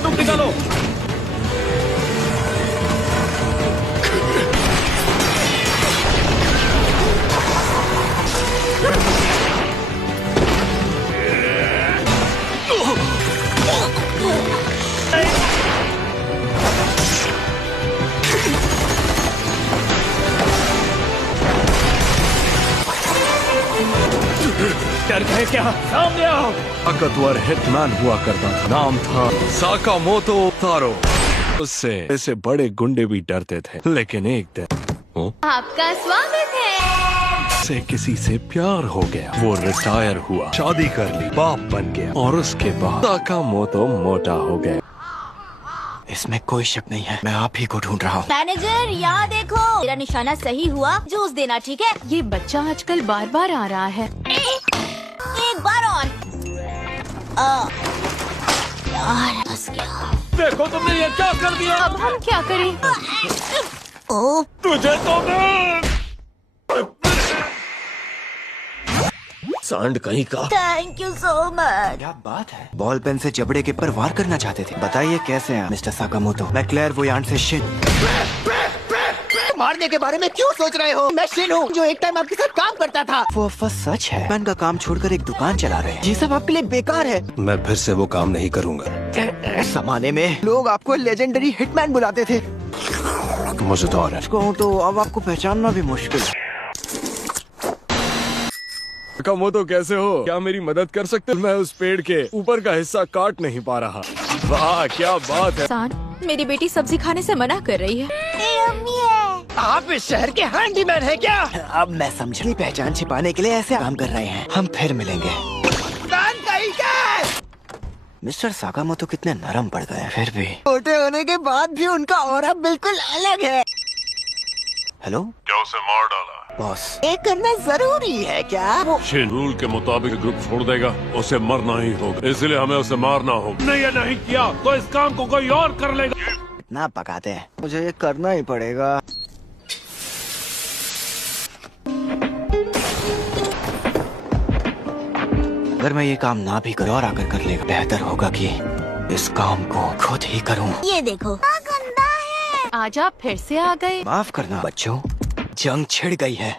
बंदूक निकालो। डर गए क्या? सामने आओ। ताकतवर हिटमैन हुआ करता था, नाम था साकामोतो तारो। उससे ऐसे बड़े गुंडे भी डरते थे, लेकिन एक दिन आपका स्वागत है। से किसी से प्यार हो गया। वो रिटायर हुआ, शादी कर ली, बाप बन गया और उसके बाद साकामोतो मोटा हो गया। इसमें कोई शक नहीं है, मैं आप ही को ढूंढ रहा हूँ। मैनेजर यहाँ देखो, मेरा निशाना सही हुआ, जूस देना ठीक है? ये बच्चा आजकल बार बार आ रहा है। एक बार और। यार फंस गया। देखो तुमने ये क्या कर दिया। अब हम क्या करें? ओह, तुझे तो मैं सांड कहीं का। Thank you so much. क्या बात है, बॉल पेन से जबड़े के पर वार करना चाहते थे। बताइए कैसे हैं मिस्टर साकामोतो? मैं क्लेयरवोयांट से शिन। मारने के बारे में क्यों सोच रहे हो? मैं शिन हूँ जो एक टाइम आपके साथ काम करता था। वो अफवाह सच है? मैन का काम छोड़कर एक दुकान चला रहे हैं। ये सब आपके लिए बेकार है। मैं फिर से वो काम नहीं करूँगा। जमाने में लोग आपको लेजेंडरी हिटमैन बुलाते थे। मजेदार है। कहूँ तो अब आपको पहचानना भी मुश्किल है। साकामोतो कैसे हो? क्या मेरी मदद कर सकते हो? मैं उस पेड़ के ऊपर का हिस्सा काट नहीं पा रहा। वाह क्या बात है। सान, मेरी बेटी सब्जी खाने से मना कर रही है। अम्मी है। आप इस शहर के हैंडीमैन हैं क्या? अब मैं समझ, पहचान छिपाने के लिए ऐसे काम कर रहे हैं। हम फिर मिलेंगे। मिस्टर साकामोतो कितने नरम पड़ गए, फिर भी छोटे होने के बाद भी उनका ऑरा बिल्कुल अलग है। हेलो, क्या उसे मार डाला? बॉस। ये करना जरूरी है क्या? शिन रूल के मुताबिक ग्रुप छोड़ देगा, उसे मरना ही होगा, इसलिए हमें उसे मारना होगा। ने ये नहीं किया तो इस काम को कोई और कर लेगा। इतना पकाते हैं, मुझे ये करना ही पड़ेगा। अगर मैं ये काम ना भी करूं और आकर कर लेगा, बेहतर होगा कि इस काम को खुद ही करूं। ये देखो, गंदा है। आज आप फिर से आ गए। माफ करना बच्चों, जंग छिड़ गई है।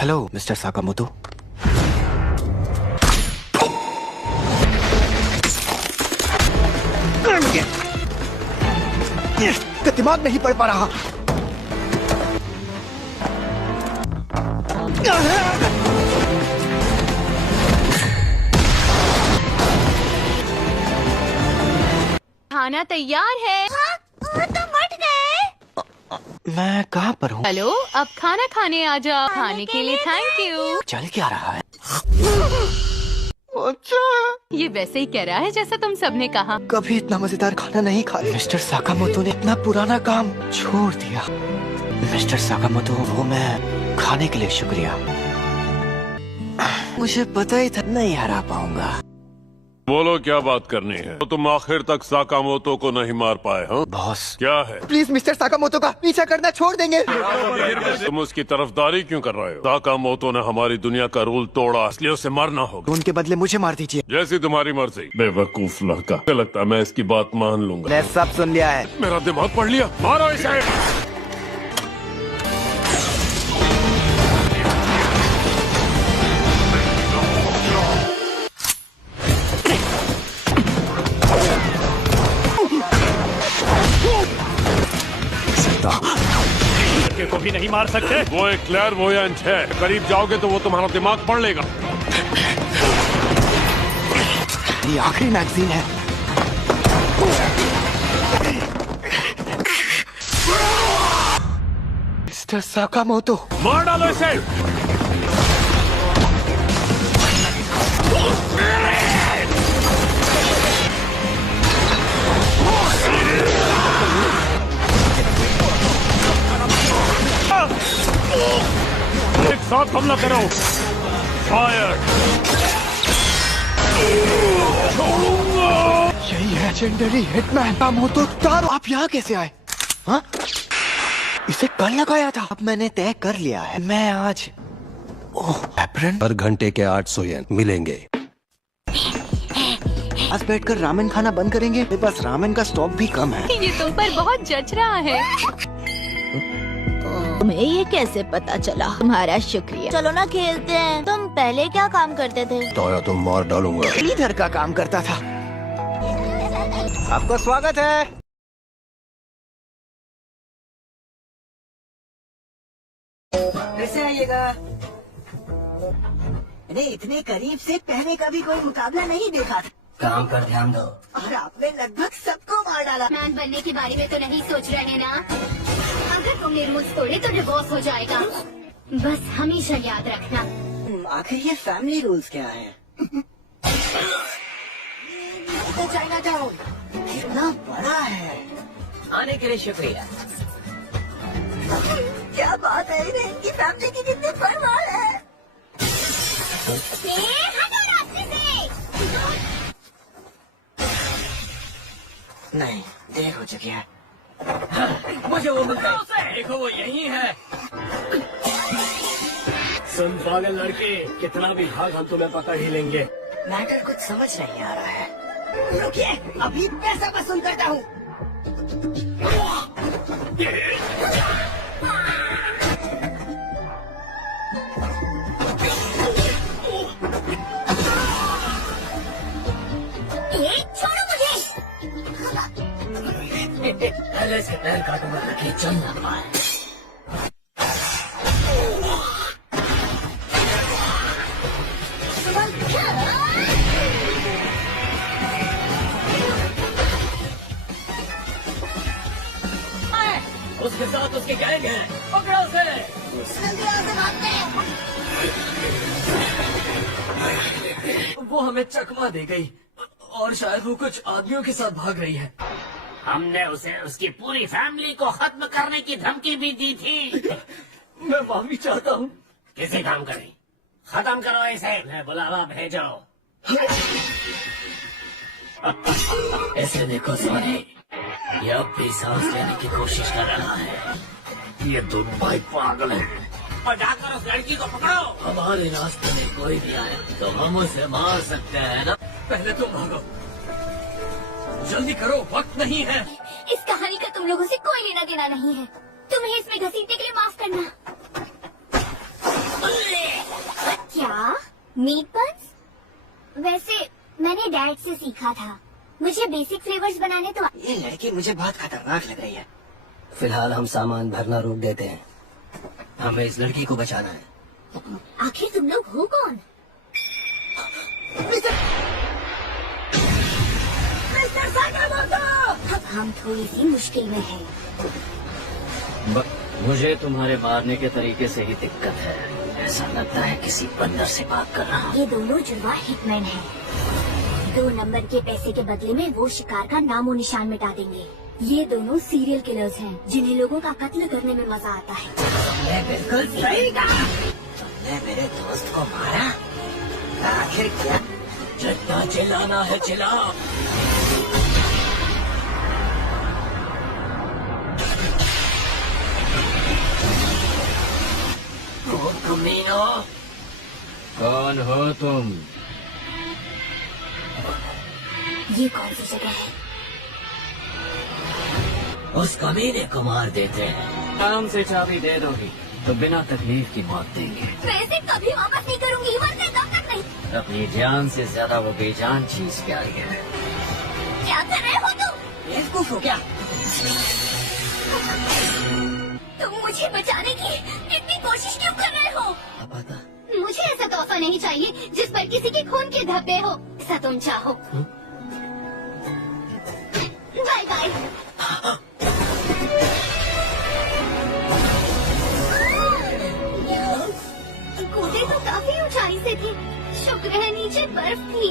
Hello mister Sakamoto. दिमाग नहीं पड़ पा रहा। खाना तैयार है। वो तो मट गए। मैं कहाँ पर हूँ? हेलो, अब खाना खाने आ जाओ। खाने के लिए थैंक यू। चल क्या रहा है? ये वैसे ही कह रहा है जैसा तुम सबने कहा। कभी इतना मजेदार खाना नहीं खाया। मिस्टर साकामोतो ने इतना पुराना काम छोड़ दिया। मिस्टर साकामोतो, वो मैं खाने के लिए शुक्रिया। मुझे पता ही था नहीं हरा पाऊंगा। बोलो क्या बात करनी है? तो तुम आखिर तक साकामोतो को नहीं मार पाए हो? बॉस, क्या है? प्लीज मिस्टर साकामोतो का पीछा करना छोड़ देंगे। तुम उसकी तरफदारी क्यों कर रहे हो? साकामोतो ने हमारी दुनिया का रूल तोड़ा, इसलिए उसे मारना होगा। उनके बदले मुझे मार दीजिए। जैसी तुम्हारी मर्जी। बेवकूफ लड़का। मुझे लगता है मैं इसकी बात मान लूंगा। मैं सब सुन लिया है। मेरा दिमाग पढ़ लिया। मारो इसे। को भी नहीं मार सकते। वो एक क्लेयरवोयांट है, करीब जाओगे तो वो तुम्हारा दिमाग पढ़ लेगा। ये आखिरी मैगजीन है। मिस्टर साकामोतो, मार डालो इसे। एक साथ हमला करो। फायर। यही है लेजेंडरी हिटमैन साकामोतो तारो। आप यहाँ कैसे आए? हाँ? इसे कल लगाया था। अब मैंने तय कर लिया है, मैं आज एप्रन हर घंटे के 800 येन मिलेंगे। आज बैठकर रामेन खाना बंद करेंगे। मेरे पास रामेन का स्टॉक भी कम है। ये तुम पर बहुत जच रहा है। तुम्हें ये कैसे पता चला? तुम्हारा शुक्रिया। चलो ना खेलते हैं। तुम पहले क्या काम करते थे? ताया तो मार डालूंगा। इधर का काम करता था। आपका स्वागत है। कैसे आइएगा? मैंने इतने करीब से पहले कभी कोई मुकाबला नहीं देखा था। काम पर ध्यान दो। और आपने लगभग सबको मार डाला। मैन बनने के बारे में तो नहीं सोच रहे ना? अगर तुमने रूल्स तोड़े तो डिवोर्स हो जाएगा। बस हमेशा याद रखना। आखिर ये फैमिली रूल्स क्या है? तो चाइना टाउन कितना बड़ा है। आने के लिए शुक्रिया। क्या बात है, इन्हें इनकी फैमिली की कितनी परवाह है। हटो रास्ते से। नहीं, देर हो चुकी है। मुझे वो मिलता है। देखो वो यही है। सुन पागल लड़के, कितना भी भाग हम तुम्हें पकड़ ही लेंगे। मैटर कुछ समझ नहीं आ रहा है। रुकिए, अभी पैसा वसूल करता हूँ। छोड़ो मुझे। पहले से पैर काटूंगा ताकि चल ना पाए। उसके साथ उसके गैंग है। पकड़ो उसे। वो हमें चकमा दे गई और शायद वो कुछ आदमियों के साथ भाग रही है। हमने उसे उसकी पूरी फैमिली को खत्म करने की धमकी भी दी थी। मैं माफी चाहता हूँ। किसी काम करें, खत्म करो इसे। मैं बुलावा भेजो। ऐसे देखो सॉरी, ये अब भी सांस लेने की कोशिश कर रहा है। ये दोनों भाई पागल हैं। और जाकर उस लड़की को पकड़ो। हमारे रास्ते में कोई भी आए तो हम उसे मार सकते हैं ना। पहले तुम भागो, जल्दी करो, वक्त नहीं है। इस कहानी का तुम लोगों से कोई लेना देना नहीं है। तुम्हें इसमें घसीटने के लिए माफ करना। क्या मीट बन्स? वैसे मैंने डैड से सीखा था। मुझे बेसिक फ्लेवर्स बनाने तो। ये लड़की मुझे बहुत खतरनाक लग रही है। फिलहाल हम सामान भरना रोक देते हैं। हमें इस लड़की को बचाना है। आखिर तुम लोग हो कौन? अब हम थोड़ी सी मुश्किल में हैं। मुझे तुम्हारे मारने के तरीके से ही दिक्कत है। ऐसा लगता है किसी बंदर से बात कर रहा हूँ। ये दोनों जुड़वा हिटमैन हैं। 2 नंबर के पैसे के बदले में वो शिकार का नामो निशान मिटा देंगे। ये दोनों सीरियल किलर्स हैं, जिन्हें लोगों का कत्ल करने में मजा आता है। तुमने बिल्कुल सही कहा। तुमने मेरे दोस्त को मारा। आखिर क्या? जितना चिल्लाना है चिल्लाओ। कमीनो, कौन हो तुम? ये कौन सी जगह है? उस कमीने को मार देते हैं। आराम से चाबी दे दोगी तो बिना तकलीफ की मौत देंगे। मैं इसे कभी वापस नहीं करूंगी, मरने तब तक नहीं। अपनी जान से ज्यादा वो बेजान चीज प्यारी है। क्या कर रहे हो तुम? बेवकूफ हो क्या? तुम मुझे बचाने की इतनी कोशिश क्यों कर रहे हो? पता। मुझे ऐसा तोहफा नहीं चाहिए जिस पर किसी के खून के धब्बे हो। ऐसा तुम चाहो। Bye bye. कूदे तो काफी ऊंचाई से थे। शुक्र है नीचे बर्फ थी।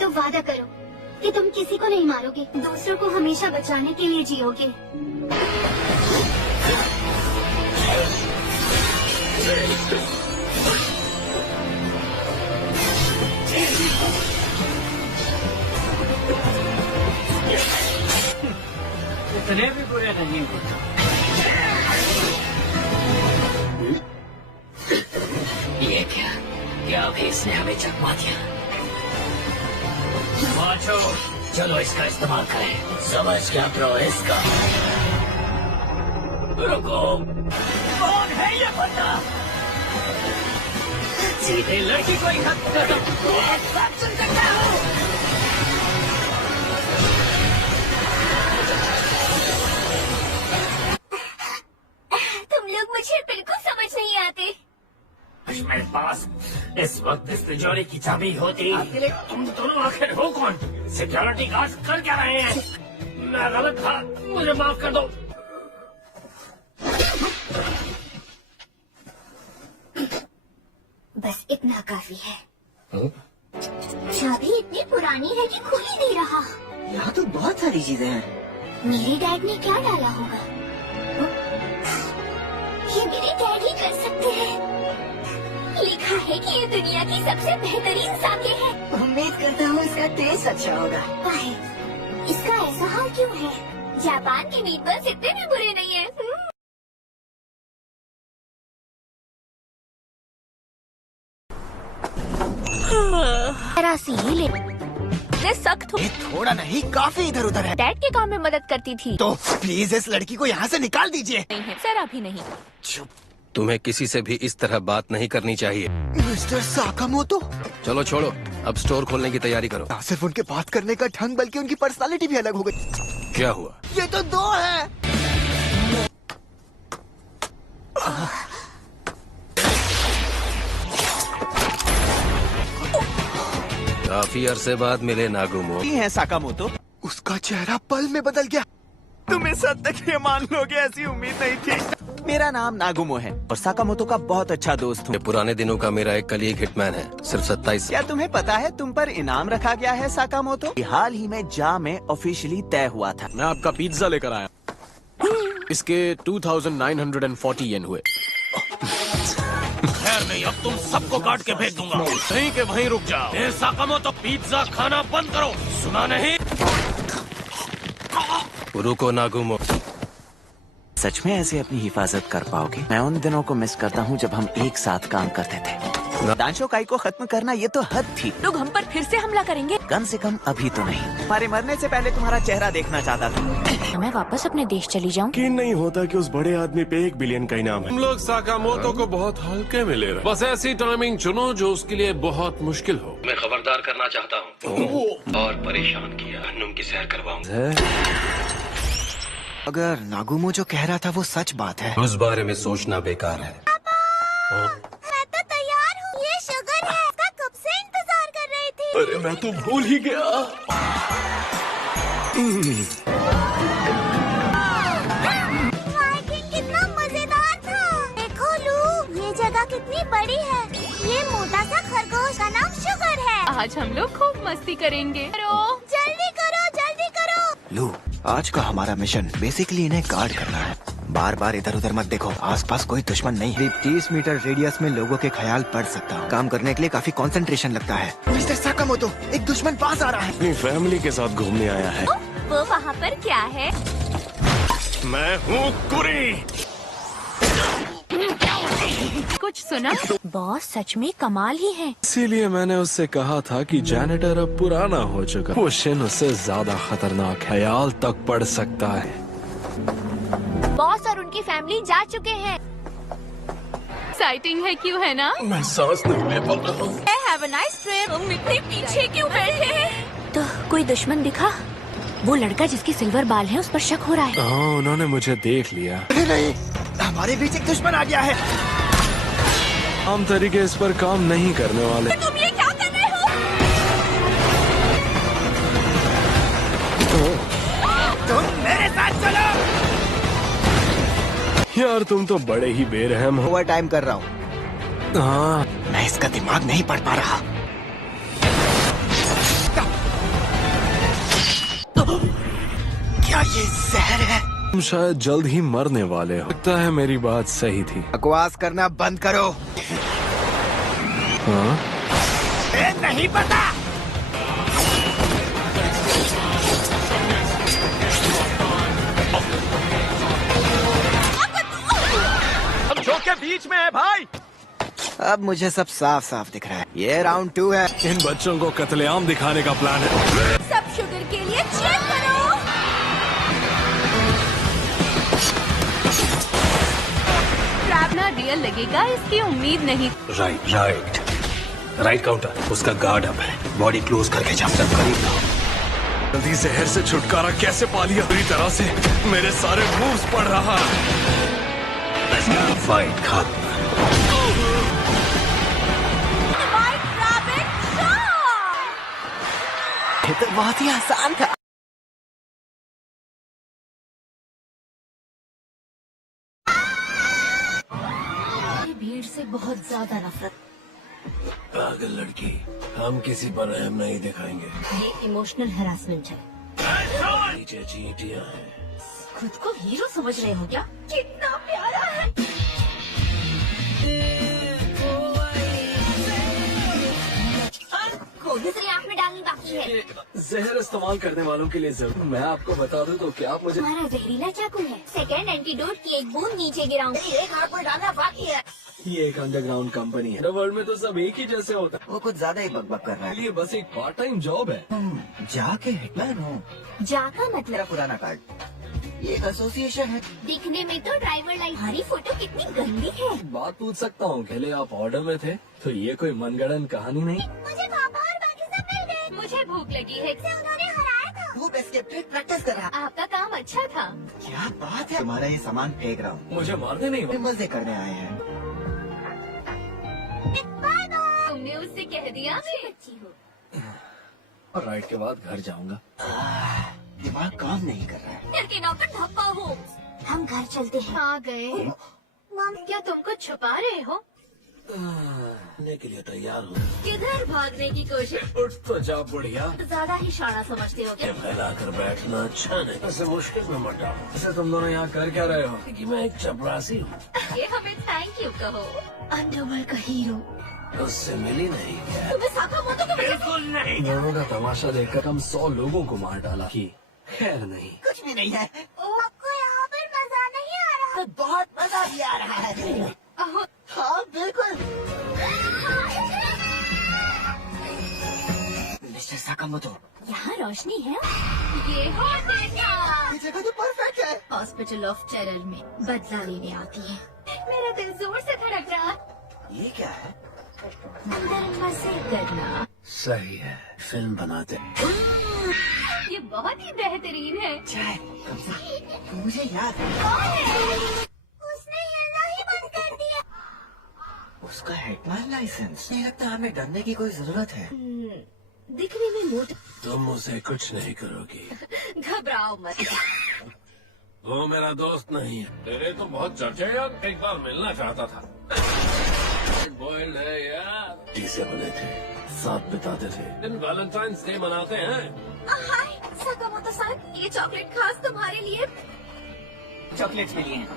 तो वादा करो कि तुम किसी को नहीं मारोगे, दूसरों को हमेशा बचाने के लिए जियोगे। इतने भी बुरे नहीं हो। ये क्या? क्या अभी इसने हमें चकमा दिया? बच्चों, चलो इसका इस्तेमाल करें। समझ क्या प्रो इसका। रुको, कौन है ये बंदा? सीधे लड़की को ही खत्म कर दो। सुन सकता हूँ। तुम लोग मुझे बिल्कुल समझ नहीं आते। मेरे पास इस वक्त इस तिजोरी की चाबी होती आपके लिए। तुम दोनों आखिर हो कौन? सिक्योरिटी गार्ड कर क्या रहे हैं? मैं गलत था, मुझे माफ कर दो। बस इतना काफी है। चाबी इतनी पुरानी है कि खुल ही नहीं रहा। यहाँ तो बहुत सारी चीजें हैं। मेरे डैड ने क्या डाला होगा? ये मेरे डैड ही कर सकते हैं। लिखा है कि ये दुनिया की सबसे बेहतरीन साके है। उम्मीद करता हूँ इसका टेस्ट अच्छा होगा। इसका ऐसा हाल क्यों है? जापान के मीटबॉल्स इतने भी बुरे नहीं है। सख्त हो। ये थोड़ा नहीं, काफी इधर उधर है। डैड के काम में मदद करती थी। तो प्लीज इस लड़की को यहाँ से निकाल दीजिए। नहीं है सर, अभी नहीं। चुप। तुम्हें किसी से भी इस तरह बात नहीं करनी चाहिए। मिस्टर साकामोतो। चलो छोड़ो, अब स्टोर खोलने की तैयारी करो। ना सिर्फ उनके बात करने का ढंग बल्कि उनकी पर्सनालिटी भी अलग हो गई। क्या हुआ? ये तो दो है। काफी अरसे बाद मिले नागुमो। है साकामोतो। उसका चेहरा पल में बदल गया। तुम इस हद तक ये मान लोगे, ऐसी उम्मीद नहीं थी। मेरा नाम नागुमो है और साकामोतो का बहुत अच्छा दोस्त हूँ। पुराने दिनों का मेरा एक कलीग हिटमैन है, सिर्फ 27। क्या तुम्हें पता है तुम पर इनाम रखा गया है साकामोतो? हाल ही में जा में ऑफिशियली तय हुआ था। मैं आपका पिज्जा लेकर आया। इसके 2940 येन हुए। खैर नहीं, अब तुम सबको काट के भेज दूंगा। सही के वहीं रुक जाओ। ए साकामोतो, पिज्जा खाना बंद करो, सुना नहीं? रुको नागुमो। सच में ऐसे अपनी हिफाजत कर पाओगे? मैं उन दिनों को मिस करता हूँ जब हम एक साथ काम करते थे। दांशो काई को खत्म करना ये तो हद थी। लोग हम पर फिर से हमला करेंगे। कम से कम अभी तो नहीं। हमारे मरने से पहले तुम्हारा चेहरा देखना चाहता था। मैं वापस अपने देश चली जाऊँ। यकीन नहीं होता कि उस बड़े आदमी पे 1 बिलियन का इनाम है। तुम लोग साकामोतो को बहुत हल्के में ले रहे। बस ऐसी टाइमिंग चुनो जो उसके लिए बहुत मुश्किल हो। मैं खबरदार करना चाहता हूँ और परेशान किया, हन्नुम की सैर करवाऊंगा। अगर नागुमो जो कह रहा था वो सच बात है। उस बारे में सोचना बेकार है। मैं तो तैयार हूँ। ये शुगर है, इसका कब से इंतजार कर रही थी। अरे मैं तो भूल ही गया। वाइकिंग कितना मजेदार था। देखो लू, ये जगह कितनी बड़ी है। ये मोटा सा खरगोश का नाम शुगर है। आज हम लोग खूब मस्ती करेंगे। जल्दी करो, जल्दी करो। लू, आज का हमारा मिशन बेसिकली इन्हें गार्ड करना है। बार बार इधर उधर मत देखो, आसपास कोई दुश्मन नहीं है। 30 मीटर रेडियस में लोगों के ख्याल पड़ सकता है। काम करने के लिए काफी कंसंट्रेशन लगता है। मिस्टर साकामोतो, एक दुश्मन पास आ रहा है। अपनी फैमिली के साथ घूमने आया है। वो वहाँ पर क्या है? मैं हूँ कुरी। कुछ सुना? बॉस सच में कमाल ही है। इसीलिए मैंने उससे कहा था कि जैनेटर अब पुराना हो चुका। वो शिन उससे ज्यादा खतरनाक है, ख्याल तक पड़ सकता है। बॉस और उनकी फैमिली जा चुके हैं। एक्साइटिंग है क्यों, है ना? मैं सांस नहीं ले पा रहा हूँ। Have a nice trip. तुम इतने पीछे क्यों बैठे हैं? तो कोई दुश्मन दिखा? वो लड़का जिसके सिल्वर बाल हैं उस पर शक हो रहा है। हाँ, उन्होंने मुझे देख लिया। अरे नहीं, हमारे बीच एक दुश्मन आ गया है। आम तरीके इस पर काम नहीं करने वाले। तुम ये क्या कर रहे हो? तुम मेरे साथ चलो। यार तुम तो बड़े ही बेरहम हो। ओवर टाइम कर रहा हूँ। हाँ, मैं इसका दिमाग नहीं पढ़ पा रहा। क्या ये जहर है? तुम शायद जल्द ही मरने वाले हो। लगता है मेरी बात सही थी। बकवास करना बंद करो। हाँ? नहीं पता। हम जो के बीच में है भाई। अब मुझे सब साफ साफ दिख रहा है। ये राउंड 2 है। इन बच्चों को कत्लेआम दिखाने का प्लान है। रियल लगेगा, इसकी उम्मीद नहीं। राइट राइट राइट काउंटर, उसका गार्ड अप है, बॉडी क्लोज करके जाओ, सब करीब लाओ। जल्दी जहर से छुटकारा कैसे पा लिया? पूरी तरह से मेरे सारे मूव्स पढ़ रहा। फाइट खत्म। ये तो बहुत ही आसान था। भीड़ से बहुत ज्यादा नफरत। पागल लड़की, हम किसी पर रहम नहीं दिखाएंगे। ये इमोशनल हैरासमेंट है। नीचे चींटियां हैं। खुद को हीरो समझ रहे हो क्या? कितना प्यारा है। दूसरी आँख में डालनी बाकी है। जहर इस्तेमाल करने वालों के लिए जरूर। मैं आपको बता दूं तो क्या आप मुझे? हमारा जहरीला चाकू है। सेकेंड एंटीडोट की एक बूंद नीचे गिराऊं। एक हाथ में डालना बाकी है। ये एक अंडरग्राउंड कंपनी है। वर्ल्ड में तो सब एक ही जैसे होता है। वो कुछ ज्यादा ही बकबक कर रहा है। ये बस एक पार्ट टाइम जॉब है। जाके हिटमैन हो। जाका मतलब मेरा पुराना कार्ड, ये एक एसोसिएशन है। दिखने में तो ड्राइवर लाइक। हमारी फोटो कितनी गंदी है। बात पूछ सकता हूँ? पहले आप ऑर्डर में थे तो ये कोई मनगढ़ंत कहानी नहीं। मुझे पापा और बाकी सब मिल गए। मुझे भूख लगी है। उन्होंने हराया था। वो एस्केप ट्रिक प्रैक्टिस कर रहा। आपका काम अच्छा था। क्या बात है? तुम्हारा ये सामान फेंक रहा हूँ। मुझे मारने नहीं। मैं मजे करने आए हैं। तुमने उससे कह दिया मैं अच्छी हूँ। और राइड के बाद घर जाऊंगा। दिमाग काम नहीं कर रहा है। घर के नौकर धप्पा हो। हम घर चलते हैं। आ गए। मम, क्या तुम कुछ छुपा रहे हो? आने के लिए तैयार हूँ। किधर भागने की कोशिश? उठ तो जा बुढ़िया। ज्यादा ही शाना समझते हो क्या? फैलाकर बैठना अच्छा नहीं। ऐसे मुश्किल में मत डालो। ऐसे तुम दोनों यहाँ कर क्या रहे हो? कि मैं एक चपरासी हूँ। ये हमें थैंक यू कहो। अंडरवर्ल्ड का हीरो। उससे मिली नहीं क्या? तुम्हें साकामोटो को बिल्कुल नहीं। दोनों का तमाशा देखकर हम 100 लोगों को मार डाला। की खैर नहीं। कुछ भी नहीं है। आपको यहाँ पर मजा नहीं आ रहा? तो बहुत मजा भी आ रहा है। हाँ बिल्कुल। मिस्टर साकामोटो, यहाँ रोशनी है। ये देखा। ये जगह तो परफेक्ट है। हॉस्पिटल ऑफ टेरर में बदला लेने आती है। मेरा दिल जोर से धड़क रहा। ये क्या है? अंदर मजे करना। सही है, फिल्म बनाते। ये बहुत ही बेहतरीन है। चाय, मुझे याद है। उसने हिलना ही बंद कर दिया। उसका हेडमैन लाइसेंस। नहीं लगता हमें डरने की कोई जरूरत है। दिखने में मोटा। तुम उसे कुछ नहीं करोगी। घबराओ मत। वो मेरा दोस्त नहीं है। तेरे तो बहुत चर्चे यार, एक बार मिलना चाहता था। बॉयल्ड है यार। से बने थे, साथ बिताते थे। दिन वैलेंटाइंस डे मनाते हैं। हाय साकामोटो सान, ये चॉकलेट खास तुम्हारे लिए। चॉकलेट्स मिली हैं।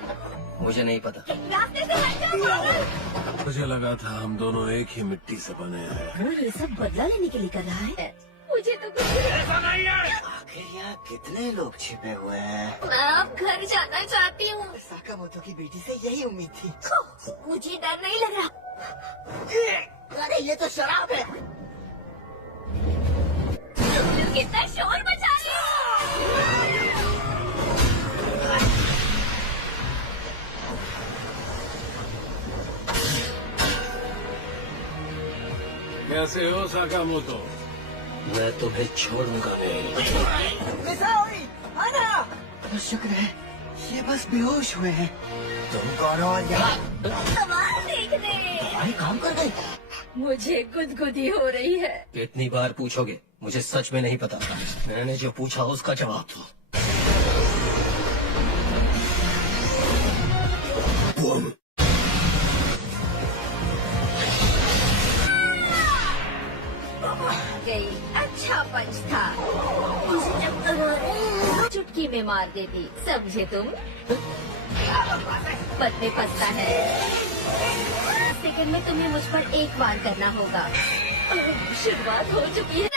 मुझे नहीं पता। रास्ते से हट जाओ। मुझे लगा था हम दोनों एक ही मिट्टी से बने हैं। ये सब बदला लेने के लिए कर रहा है। मुझे तो कुछ ऐसा नहीं है। आखिर यहाँ कितने लोग छिपे हुए हैं? मैं अब घर जाना चाहती हूँ। साकामोटो की बेटी से यही उम्मीद थी। मुझे डर नहीं लग रहा। अरे ये तो शराब है। कितना शोर मचा लिया। कैसे हो साकामोटो? मैं तुम्हें छोड़ूंगा नहीं। शुक्र है ये बस बेहोश हुए हैं। तुम कौन हो यहाँ? कमाल देखने। भाई काम कर गई। मुझे गुदगुदी हो रही है। कितनी बार पूछोगे? मुझे सच में नहीं पता। मैंने जो पूछा उसका जवाब दो। गई। अच्छा पंच था। चुटकी में मार देती। समझे तुम? पद में फंसता है। सेकंड में तुम्हें मुझ पर एक बार करना होगा। शुरुआत हो चुकी है।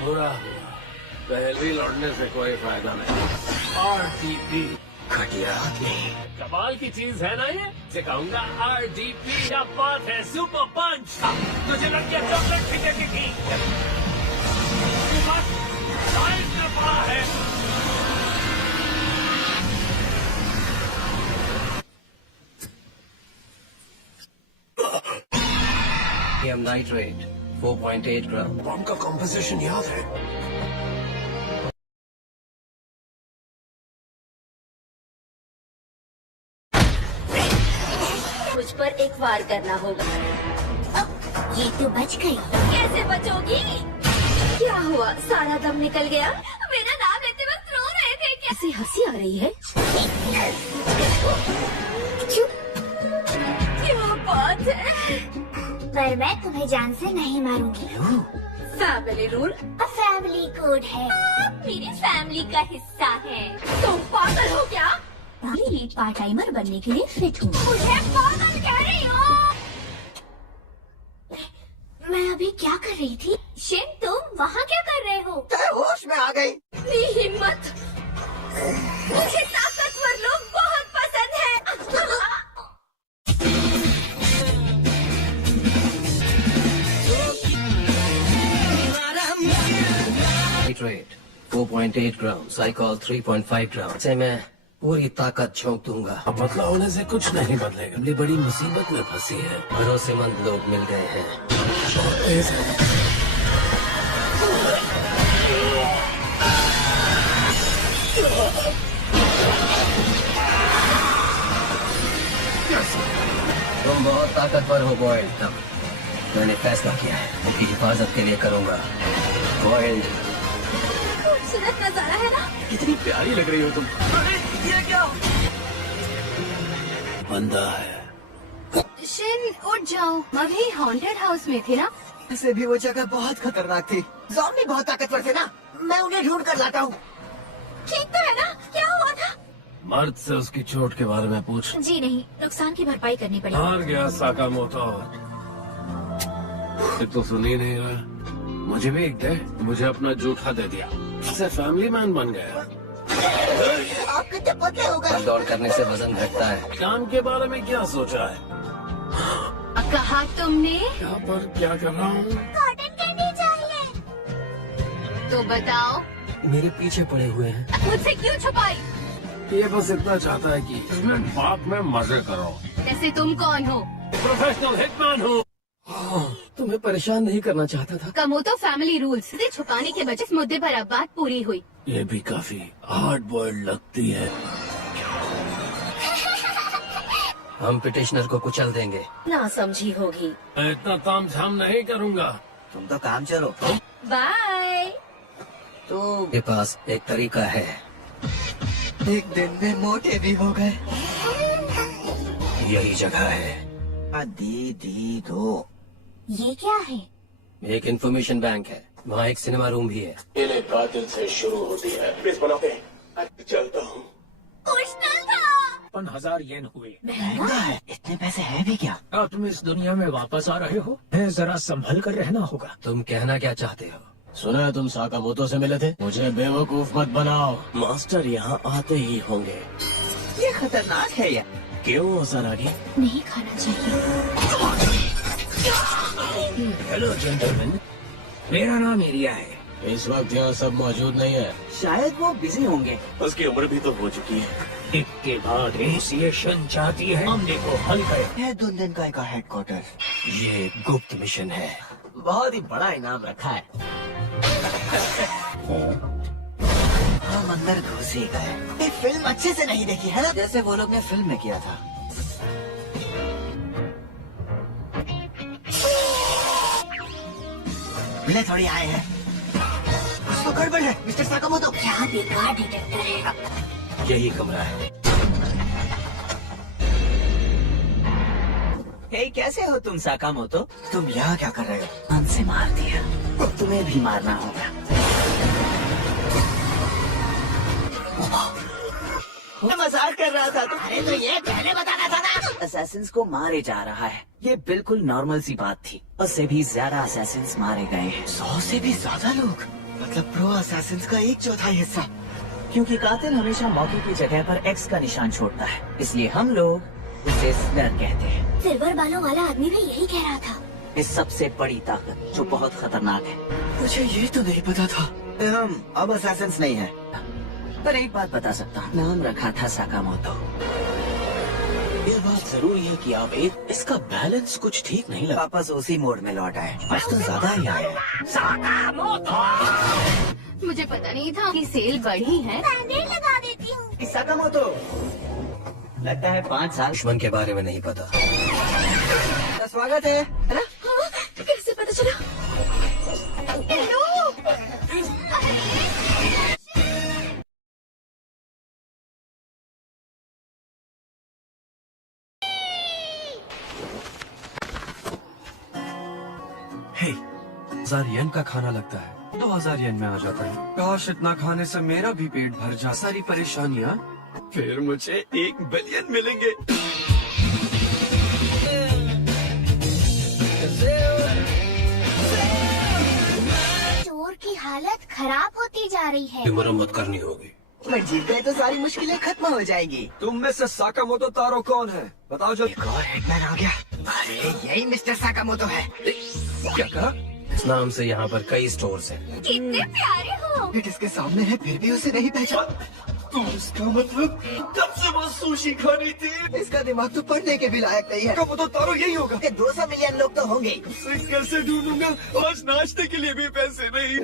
बुरा हुआ, पहलवी लौटने से कोई फायदा नहीं। RDP घटिया आदमी। कमाल की चीज है ना ये। सिखाऊंगा RDP। क्या बात है, सुपर पंच। तुझे लग गया चॉकलेट फिगर की। बड़ा है। सोडियम नाइट्रेट 4.8 ग्राम। बॉम्ब का कॉम्पोजिशन याद है? मुझ पर एक वार करना होगा। ये तो बच गई। कैसे बचोगी? क्या हुआ? सारा दम निकल गया? मेरा नाम लेते वक्त रो रहे थे क्या? ऐसी हंसी आ रही है। चुप। क्या बात है? पर मैं तुम्हें जान से नहीं मारूंगी। फैमिली रूल फैमिली कोड है। आप मेरी फैमिली का हिस्सा है। तुम पागल हो क्या? लीड पार्ट टाइमर बनने के लिए फिट हूँ। मुझे पागल कह रही हो? मैं अभी क्या कर रही थी? शिन, तुम वहाँ क्या कर रहे हो? होश में आ गई। मेरी हिम्मत। मुझे ताकतवर लोग बहुत पसंद हैं। नाइट्रेट 4.8 ग्राम, साइकोल 3.5 ग्राम से मैं पूरी ताकत झोंक दूंगा। अब पतला होने से कुछ नहीं बदलेगा। अपनी बड़ी मुसीबत में फंसी है। भरोसेमंद लोग मिल गए हैं। तुम बहुत ताकतवर हो बॉयल्ड। तब मैंने फैसला किया है उनकी हिफाजत के लिए करूंगा। बॉयल्ड खूबसूरत नजारा है ना? कितनी प्यारी लग रही हो तुम। ये क्या? बंदा है। शिन उठ जाओ, अभी हॉन्टेड हाउस में थे ना? वैसे भी वो जगह बहुत खतरनाक थी। ज़ॉम्बी बहुत ताकतवर थे ना। मैं उन्हें ढूंढ कर लाता हूँ। ठीक तो है ना? क्या हुआ था? मर्द से उसकी चोट के बारे में पूछ। जी नहीं, नुकसान की भरपाई करनी पड़ेगी। हार गया साकामोतो। ये तो सुन ही नहीं रहा। मुझे भी एक दे। मुझे अपना जूठा दे दिया। इससे फैमिली मैन बन गया। आप कितने पतले हो गए? दौड़ करने से वजन घटता है। काम के बारे में क्या सोचा है? कहा तुमने? यहाँ पर क्या कर रहा हूँ? कॉटन कैंडी चाहिए। तो बताओ। मेरे पीछे पड़े हुए हैं। मुझसे क्यों छुपाई? ये बस इतना चाहता है कि इसमें बाप में मजे करो। जैसे तुम कौन हो? प्रोफेशनल हिटमैन हूँ। तुम्हें परेशान नहीं करना चाहता था। कमोतो फैमिली रूल्स से छुपाने के बजाय इस मुद्दे पर अब बात पूरी हुई। ये भी काफी हार्ड बॉइल्ड लगती है। हम पिटिशनर को कुचल देंगे। ना समझी होगी। मैं इतना तामझाम नहीं करूँगा। तुम तो काम चलो। बाय। तो मेरे पास एक तरीका है। एक दिन में मोटे भी हो गए। यही जगह है। दीदी दो। ये क्या है? एक इंफॉर्मेशन बैंक है। वहाँ एक सिनेमा रूम भी है। ये कातिल से शुरू होती है। प्लीज बनाते चलता हूँ। मुश्किल था। 5000 येन हुए। महंगा है। इतने पैसे हैं भी क्या? तुम इस दुनिया में वापस आ रहे हो? है जरा संभल कर रहना होगा। तुम कहना क्या चाहते हो? सुना है तुम साकामोतो से मिले थे? मुझे बेवकूफ मत बनाओ। मास्टर यहाँ आते ही होंगे। ये खतरनाक है यार। क्यों सरागी? नहीं खाना चाहिए। हेलो जेंटलमैन, मेरा नाम एरिया है। इस वक्त यहाँ सब मौजूद नहीं है। शायद वो बिजी होंगे। उसकी उम्र भी तो हो चुकी है। एक के बाद एसोसिएशन चाहती है मामले को हल करे। है दुंदनकाई का हेडक्वार्टर। ये गुप्त मिशन है। बहुत ही बड़ा इनाम रखा है। हम अंदर घुस ही गए। एक फिल्म अच्छे से नहीं देखी है ना? जैसे वो लोग ने फिल्म में किया था। मिले थोड़ी आए हैं। कुछ तो गड़बड़ है मिस्टर साकामोतो। यहाँ बेकार डिटेक्टर है। यही कमरा है। हे कैसे हो तुम साकामोतो? तुम यहाँ क्या कर रहे हो? मन से मार दिया। तुम्हें भी मारना होगा। मैं मजाक कर रहा था। अरे तो ये पहले बताना था ना। असैसिन्स को मारे जा रहा है। ये बिल्कुल नॉर्मल सी बात थी। उससे भी ज्यादा असैसिन्स मारे गए हैं। 100 से भी ज्यादा लोग। मतलब प्रो असैसिन्स का 1/4 हिस्सा। क्योंकि कातिल हमेशा मौके की जगह पर एक्स का निशान छोड़ता है, इसलिए हम लोग उसे स्नर कहते हैं। सिल्वर बालों वाला आदमी भी यही कह रहा था। ये सबसे बड़ी ताकत जो बहुत खतरनाक है। मुझे ये तो नहीं पता था। हम अब असैसिन्स नहीं है। पर एक बात बता सकता हूँ, नाम रखा था साकामोतो। ये बात जरूरी है कि आप इसका बैलेंस कुछ ठीक नहीं लगा। वापस उसी मोड में लौट आए। आज तो ज्यादा ही आए। मुझे पता नहीं था कि सेल बढ़ी है। मैं लगा देती हूँ। साकामोतो, लगता है 5 साल दुश्मन के बारे में नहीं पता। का स्वागत है ना? हाँ, कैसे पता चला? हेलो। हे, 1000 येन का खाना लगता है, 2000 येन में आ जाता है। काश इतना खाने से मेरा भी पेट भर जा। सारी परेशानियाँ, फिर मुझे 1 बिलियन मिलेंगे। स्टोर की हालत खराब होती जा रही है। मरम्मत करनी होगी। मैं जीत गए तो सारी मुश्किलें खत्म हो जाएगी। तुम में से साकामोतो तारो कौन है? बताओ जो। एक और हिटमैन आ गया। अरे यही मिस्टर साकामोतो है। क्या कहा? इस नाम से यहाँ पर कई स्टोर्स हैं। कितने प्यारे हो। फिर इसके सामने है, फिर भी उसे नहीं पहचान। इसका मतलब कब से वो सुशी खानी थी? इसका दिमाग तो पढ़ने के भी लायक नहीं है। साकामोतो तारो यही होगा। 200 मिलियन लोग तो होंगे। उसे कैसे ढूंढूंगा? आज नाश्ते के लिए भी पैसे नहीं।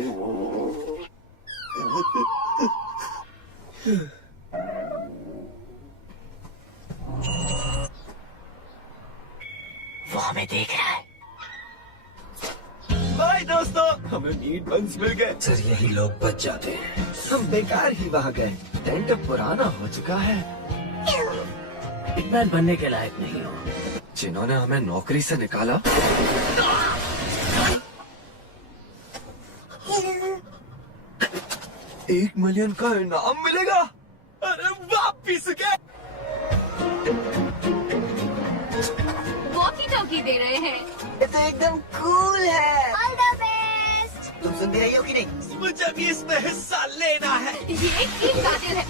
वो हमें देख रहा है। बाय दोस्तों, हमें मीट बंस मिल गए। सर यही लोग बच जाते हैं। हम बेकार ही वहाँ गए। टेंट पुराना हो चुका है। हिटमैन बनने के लायक नहीं हो। जिन्होंने हमें नौकरी से निकाला, $1 मिलियन का इनाम मिलेगा। अरे वापिस के। वॉकी टॉकी दे रहे हैं। ये तो एकदम कूल है। All the best. तुम सुन भी रही हो कि नहीं? मुझे भी इसमें हिस्सा लेना है। ये एक कातिल है।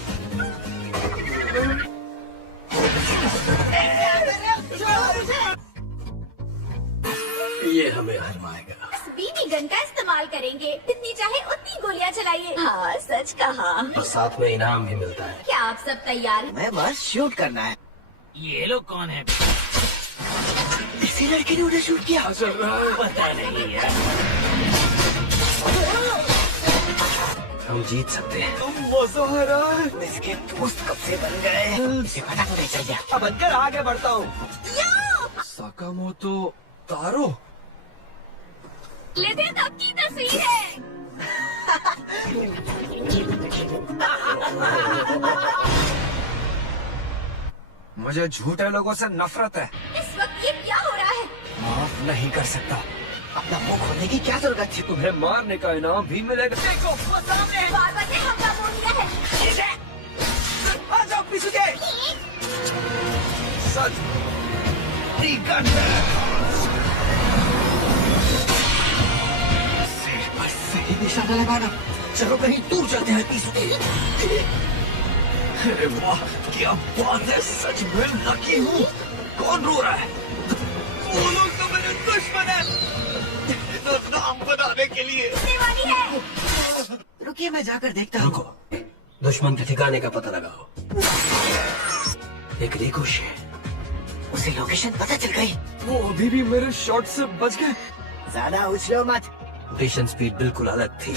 ये हमें हरवाएगा। बीबी गन का इस्तेमाल करेंगे। जितनी चाहे उतनी गोलियां चलाइए। हाँ, सच कहा। और साथ में इनाम भी मिलता है। क्या आप सब तैयार हैं? मैं बस शूट करना है। ये लोग कौन है? इसी लड़के ने उन्हें शूट किया। चल रहा है। पता नहीं है। हम जीत सकते हैं। तुम मजा आ रहा है। इसके दोस्त कब से बन गए? इसे पता तो नहीं चल गया। अब बनकर आगे बढ़ता हूँ। साकामोतो तारो। लेते तब की तस्वीर है। मुझे झूठे लोगों से नफरत है। इस वक्त ये क्या हो रहा है? माफ नहीं कर सकता। अपना मुंह खोलने की क्या जरूरत थी? तुम्हें मारने का इनाम भी मिलेगा। देखो, वो सामने है। बार-बार ने हमला बोल दिया है। आ जाओ पिछुके। सच। गन है। सिर पर सही निशाना लगाना। चलो कहीं दूर जाते हैं पिछुके। अरे वाह, क्या बात है। सच में लकी हूँ। कौन रो रहा है? वो लोग तो मेरे दुश्मन है। तो नाम बनाने के लिए। वाली है। रुकिए, मैं जाकर देखता हूँ। रुको, दुश्मन के ठिकाने का पता लगाओ। एक रिकोशे। उसे लोकेशन पता चल गई। वो अभी भी मेरे शॉट से बच गए। ज्यादा उछलो मत। मिशन स्पीड बिल्कुल अलग थी।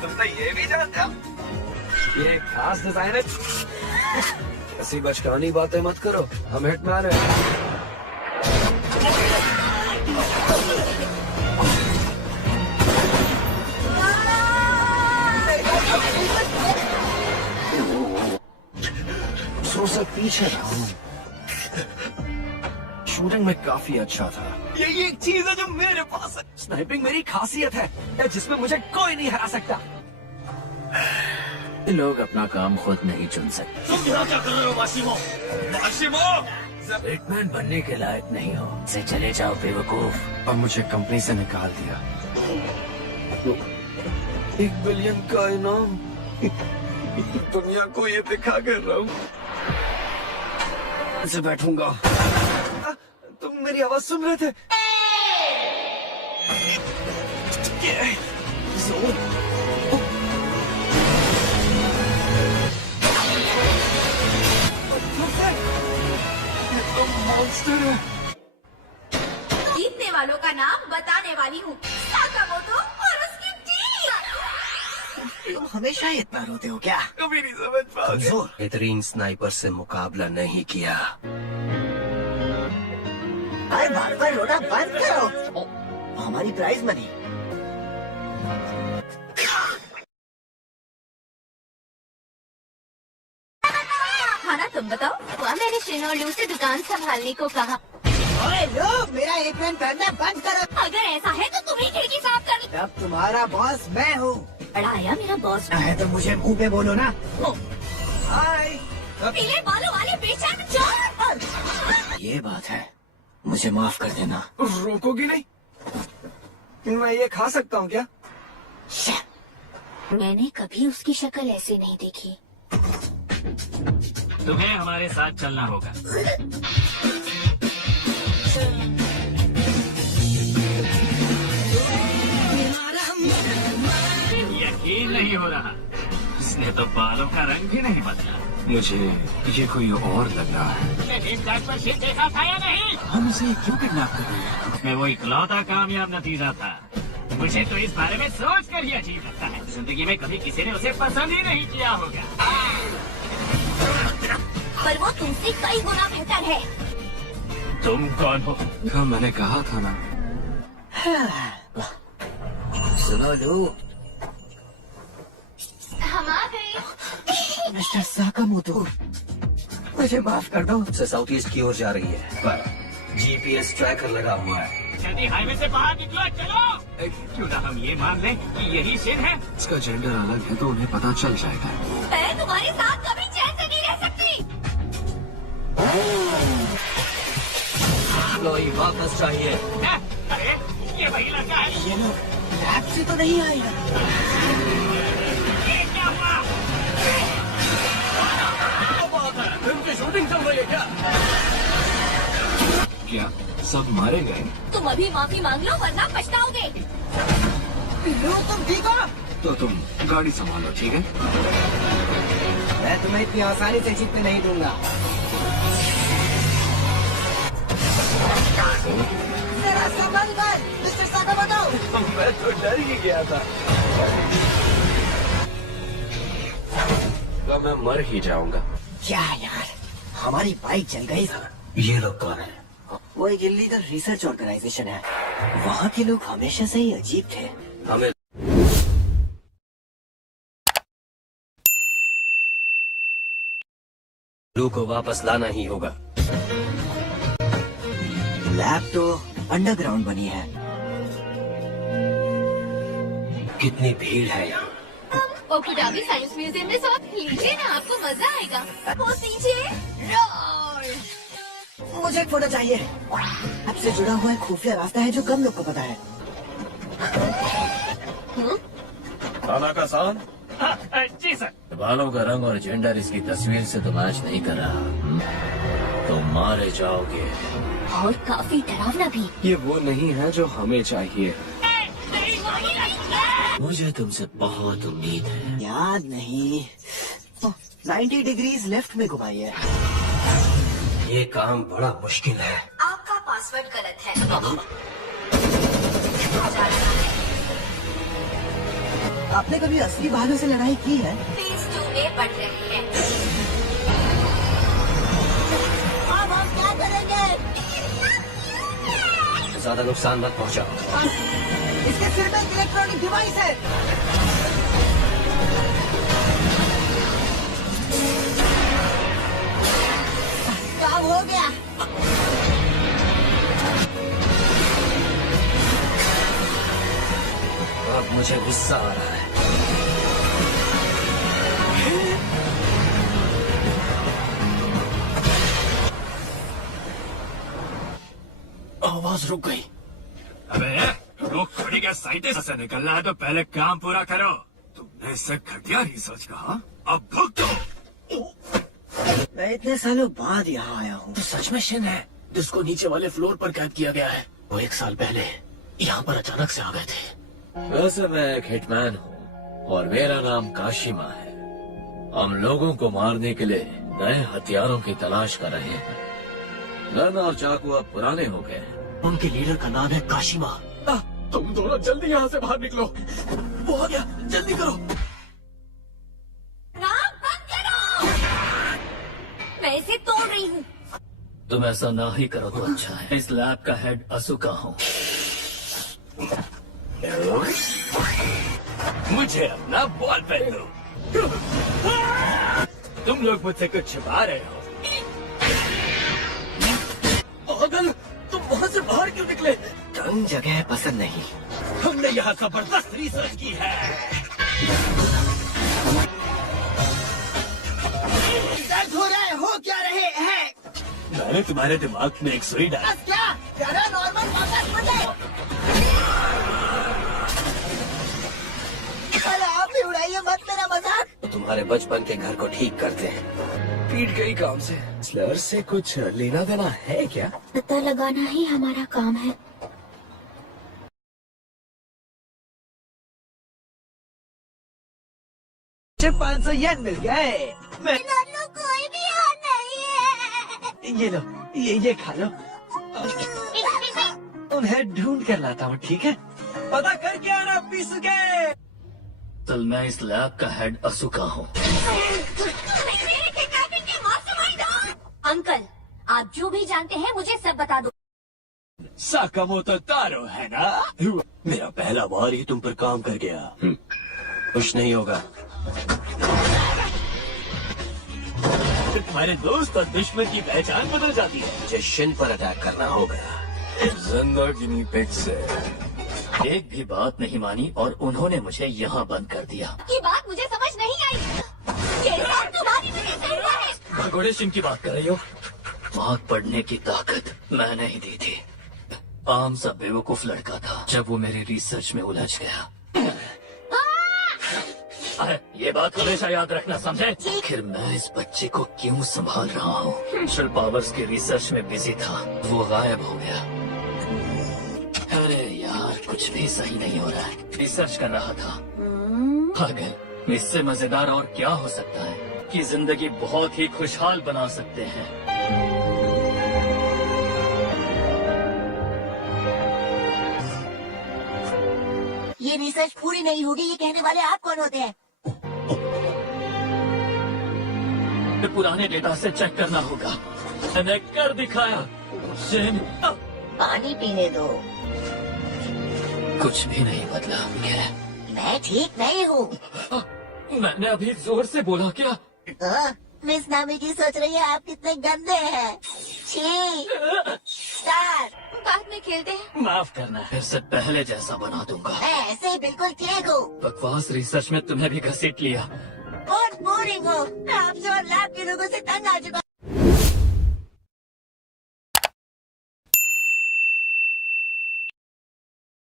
तुम तो ये भी जानते हो। ये खास डिजाइन है। ऐसी बचकानी बातें मत करो। हम हिटमैन हैं। से पीछे रहा हूँ। शूटिंग में काफी अच्छा था। यही एक चीज है जो मेरे पास है। स्नाइपिंग मेरी खासियत है जिसमें मुझे कोई नहीं हरा सकता। लोग अपना काम खुद नहीं चुन सकते। तुम यहाँ क्या कर रहे हो माशिमो? माशिमो! हिटमैन बनने के लायक नहीं हो। से चले जाओ बेवकूफ। और मुझे कंपनी से निकाल दिया। 1 बिलियन का इनाम। दुनिया को ये दिखा कर रहा हूँ। से बैठूंगा। तुम मेरी आवाज सुन रहे थे? तुम मॉन्स्टर है। जीतने वालों का नाम बताने वाली हूँ, साकामोटो और उसकी टीम। तुम हमेशा इतना रोते हो क्या? कभी नहीं समझ पाओगे। बेहतरीन स्नाइपर से मुकाबला नहीं किया। अरे बार बार रोना बंद करो। हमारी प्राइज मनी। खाना तुम बताओ। वह मैंने शिन और लू से दुकान संभालने को कहा। ओए लोग, मेरा एप्रन पहनना बंद करो। अगर ऐसा है तो तुम ही खिड़की साफ कर लो। अब तुम्हारा बॉस मैं हूँ। बड़ा आया मेरा बॉस। है तो मुझे मुंह पे बोलो ना। हाय। पीले बालों वाले बेशर्म चोर। ये बात है, मुझे माफ कर देना। रोकोगी नहीं? मैं ये खा सकता हूँ क्या? मैंने कभी उसकी शक्ल ऐसे नहीं देखी। तुम्हें हमारे साथ चलना होगा। यकीन नहीं हो रहा, इसने तो बालों का रंग भी नहीं बदला। मुझे ये कोई और लग रहा है। तुमने फ्लिपकार्ट पर शिप देखा था या नहीं? हम इसे क्यों किडनैप कर रहे हैं? उसमें वो इकलौता कामयाब नतीजा था। मुझे तो इस बारे में सोच कर ही अजीब लगता है। जिंदगी में कभी किसी ने उसे पसंद ही नहीं किया होगा। पर वो तुमसे कई गुना बेहतर है। तुम कौन हो? हाँ, मैंने कहा था ना। सुनो लू, हम आ गए। मिस्टर साकामोटो, मुझे माफ कर दो। से साउथ ईस्ट की ओर जा रही है, पर जीपीएस ट्रैकर लगा हुआ है। जल्दी हाईवे से बाहर निकलो, चलो। क्यों ना हम ये मान लें कि यही शिन है। इसका जेंडर अलग है तो उन्हें पता चल जाएगा। मैं तुम्हारे साथ कभी चैन से नहीं रह सकती। एम्प्लॉई वापस चाहिए। अरे ये वही लड़का है। ये लोग लैब से तो नहीं आए हैं। ये क्या हुआ? फिल्म की शूटिंग चल रही है क्या? क्या सब मारे गए? तुम अभी माफी मांग लो वरना पछताओगे। लू, तुम ठीक हो? तो तुम गाड़ी संभालो, ठीक है? मैं तुम्हें इतनी आसानी से जीतने नहीं दूंगा। जरा संभल कर, मिस्टर साकामोटो। मैं तो डर ही गया था। तो मैं मर ही जाऊंगा। क्या यार, हमारी बाइक चल गई। ये लोग कौन है? वो एक इलीगल रिसर्च ऑर्गेनाइजेशन है। वहाँ के लोग हमेशा से ही अजीब थे। हमें लू को वापस लाना ही होगा। लैब तो अंडरग्राउंड बनी है। कितनी भीड़ है यहाँ। ओकुडाबी साइंस म्यूजियम में साथ लीजिए ना, आपको मजा आएगा। वो पीछे रोल। मुझे एक फोटो चाहिए। आपसे जुड़ा हुआ एक खुफिया रास्ता है जो कम लोग को पता है। ताना का सान, जी सर। बालों का रंग और जेंडर इसकी तस्वीर से तो मैच नहीं कर रहा। तो मारे जाओगे। और काफी डरावना भी। ये वो नहीं है जो हमें चाहिए। मुझे तुमसे बहुत उम्मीद है। याद नहीं। 90 डिग्रीज लेफ्ट में घुमाइए। ये काम बड़ा मुश्किल है। आपका पासवर्ड गलत है। आपने कभी असली भालू से लड़ाई की है? फेज 2 में बढ़ रही है। अब हम क्या करेंगे? ज्यादा नुकसान मत पहुंचाओ। इसके सिर में इलेक्ट्रॉनिक डिवाइस है। काम हो गया। अब मुझे गुस्सा आ रहा है। आवाज रुक गई। अबे लोग खड़ी गैस साइंटिस्ट से निकलना है तो पहले काम पूरा करो। तुमने इससे घटिया रिसर्च कहा, अब भुगतो। मैं इतने सालों बाद यहाँ आया हूँ। तो सच में शिन है जिसको नीचे वाले फ्लोर पर कैद किया गया है। वो 1 साल पहले यहाँ पर अचानक से आ गए थे। वैसे मैं एक हिटमैन हूँ और मेरा नाम काशिमा है। हम लोगों को मारने के लिए नए हथियारों की तलाश कर रहे हैं। गन और चाकू अब पुराने हो गए हैं। उनके लीडर का नाम है काशिमा। तुम दोनों जल्दी यहाँ से बाहर निकलो। वो आ गया, जल्दी करो। राम बंद करो, मैं इसे तोड़ रही हूँ। तुम ऐसा ना ही करो तो अच्छा है। इस लैब का हेड असुका हूँ। मुझे अपना बॉल पेन दो। तुम लोग मुझसे कुछ छिपा रहे हो। पागल, तुम वहाँ से बाहर क्यों निकले? तंग जगह पसंद नहीं। हमने यहाँ जबरदस्त रिसर्च की है। दर्द हो रहा है, हो क्या रहे हैं? मैंने तुम्हारे दिमाग में एक सुई डाली। बस क्या? जरा नॉर्मल वापस मुझे। अरे आप भी उड़ाइए मत मेरा मजाक। तो तुम्हारे बचपन के घर को ठीक करते हैं। पीट गई काम से। स्लर से कुछ लेना देना है क्या? पता लगाना ही हमारा काम है। 500 येन मिल गए। कोई भी हाथ नहीं है। ये लो, ये खा लो। उन्हें ढूंढ कर लाता हूँ, ठीक है? पता करके आना पिसके। असल मैं इस लैब का हेड असुका हूँ। अंकल, आप जो भी जानते हैं मुझे सब बता दो। साकामोतो तारो है ना? मेरा पहला बार ही तुम पर काम कर गया। कुछ नहीं होगा। तुम्हारे दोस्त और दुश्मन की पहचान बदल जाती है। मुझे शिन पर अटैक करना होगा। जिंदगी पिक से एक भी बात नहीं मानी और उन्होंने मुझे यहाँ बंद कर दिया। ये बात मुझे समझ नहीं आई। ये सब तुम्हारी वजह से हुआ है। भगोड़े सिंह की बात कर रही हो? आग पढ़ने की ताकत मैं नहीं दी थी। आम सा बेवकूफ लड़का था जब वो मेरी रिसर्च में उलझ गया। अरे ये बात हमेशा याद रखना, समझे? आखिर मैं इस बच्चे को क्यों संभाल रहा हूँ? नेचुरल पावर्स की रिसर्च में बिजी था, वो गायब हो गया। अरे यार, कुछ भी सही नहीं हो रहा है। रिसर्च कर रहा था। पागल, इससे मजेदार और क्या हो सकता है कि जिंदगी बहुत ही खुशहाल बना सकते हैं। ये रिसर्च पूरी नहीं होगी, ये कहने वाले आप कौन होते हैं? पुराने डेटा से चेक करना होगा। मैंने कर दिखाया। शिन, पानी पीने दो। कुछ भी नहीं बदला। क्या? मैं ठीक नहीं हूँ। मैंने अभी जोर से बोला क्या? मिस नामी की सोच रही है आप कितने गंदे हैं। छी, स्टार। बाद में खेलते हैं। माफ करना, फिर से पहले जैसा बना दूंगा। मैं ऐसे ही बिल्कुल ठीक हूँ। बकवास रिसर्च में तुम्हें भी घसीट लिया। बहुत बोरिंग हो। मैं आपसे और लैब के लोगों से तंग आ चुका।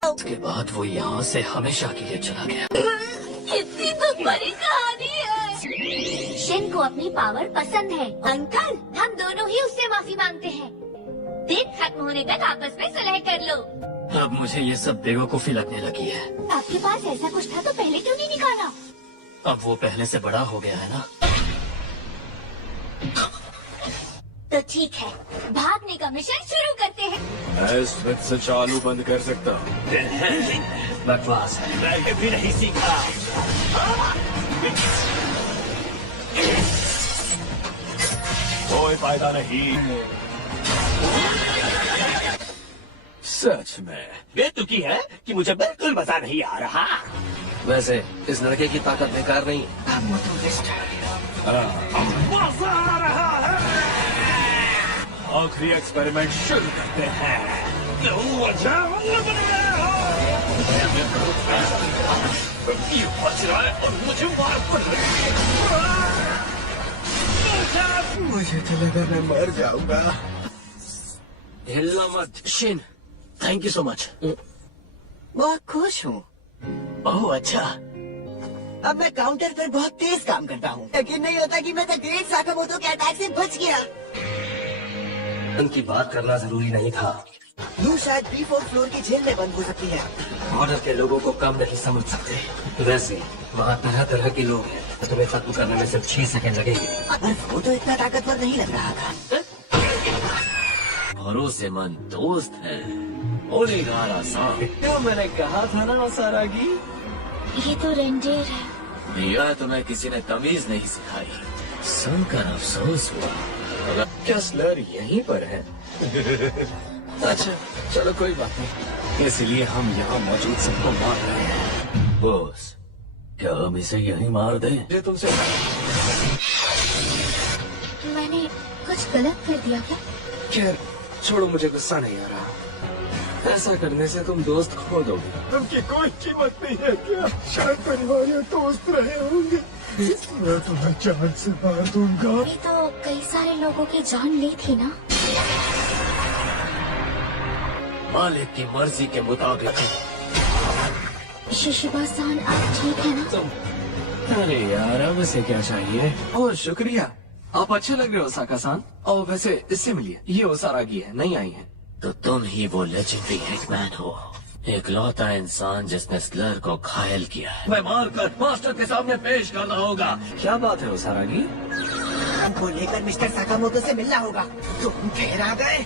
उसके बाद वो यहाँ से हमेशा के लिए चला गया। कितनी दुख भरी कहानी है। शिन को अपनी पावर पसंद है। अंकल, हम दोनों ही उससे माफी मांगते हैं। दिन खत्म होने तक आपस में सुलह कर लो। अब मुझे ये सब बेवकूफी लगने लगी है। आपके पास ऐसा कुछ था तो पहले क्यों नहीं निकाला? अब वो पहले से बड़ा हो गया है ना। तो ठीक है, भागने का मिशन शुरू करते हैं। मैं स्विच से चालू बंद कर सकता हूँ। बकवास है, मैंने भी नहीं सीखा। कोई फायदा नहीं। सच में बेतुकी है कि मुझे बिल्कुल मजा नहीं आ रहा। वैसे इस लड़के की ताकत बेकार नहीं। मजा आ रहा है। आखिरी एक्सपेरिमेंट शुरू करते हैं। ये बच रहा है और मुझे मार पड़ रही है। मुझे तो लगा मैं मर जाऊंगा। हिलना मत। Shin, thank you so much. बहुत खुश हूँ। ओह अच्छा। अब मैं काउंटर पर बहुत तेज काम करता हूँ। यकीन नहीं होता कि मैं द ग्रेट साकामोतो के अटैक से बच गया। उनकी बात करना जरूरी नहीं था। लू शायद B4 फ्लोर की जेल में बंद हो सकती है। ऑर्डर के लोगों को कम नहीं समझ सकते। वैसे वहाँ तरह तरह के लोग हैं। तुम्हें खत्म करने में सिर्फ 6 सेकंड लगेंगे। पर वो तो इतना ताकतवर नहीं लग रहा था। भरोसेमंद दोस्त है। ओनिगारा सान, क्या मैंने कहा था ना ओसारागी? ये तो रेंडेर है। यह तुम्हें किसी ने तमीज नहीं सिखाई। सुनकर अफसोस हुआ। क्या स्लर यहीं पर है? अच्छा चलो कोई बात नहीं, इसलिए हम यहाँ मौजूद सबको मार रहे हैं। बॉस, क्या हम इसे यहीं मार दें? मुझे तुमसे मैंने कुछ गलत कर दिया क्या? खैर छोड़ो, मुझे गुस्सा नहीं आ रहा। ऐसा करने से तुम दोस्त खो दोगे। उनकी कोई कीमत नहीं है क्या? शायद परिवार या दोस्त रहे होंगे। मैं तुम्हें जान से मार दूंगा। अभी तो कई सारे लोगों की जान ली थी ना। मालिक की मर्जी के मुताबिक। शिशिबा-सान, आप ठीक है ना? अरे यार अब इसे क्या चाहिए? और शुक्रिया, आप अच्छे लग रहे हो साका-सान। और वैसे इससे मिलिए, ये ओसारागी है, नहीं आई है। तो तुम ही वो लेजेंडरी हिटमैन हो, एकलौता इंसान जिसने स्लर को घायल किया है। मैं मारकर मास्टर के सामने पेश करना होगा। क्या बात है ओसारागी? हमको लेकर मिस्टर साकामोटो से मिलना होगा। तुम फिर आ गए?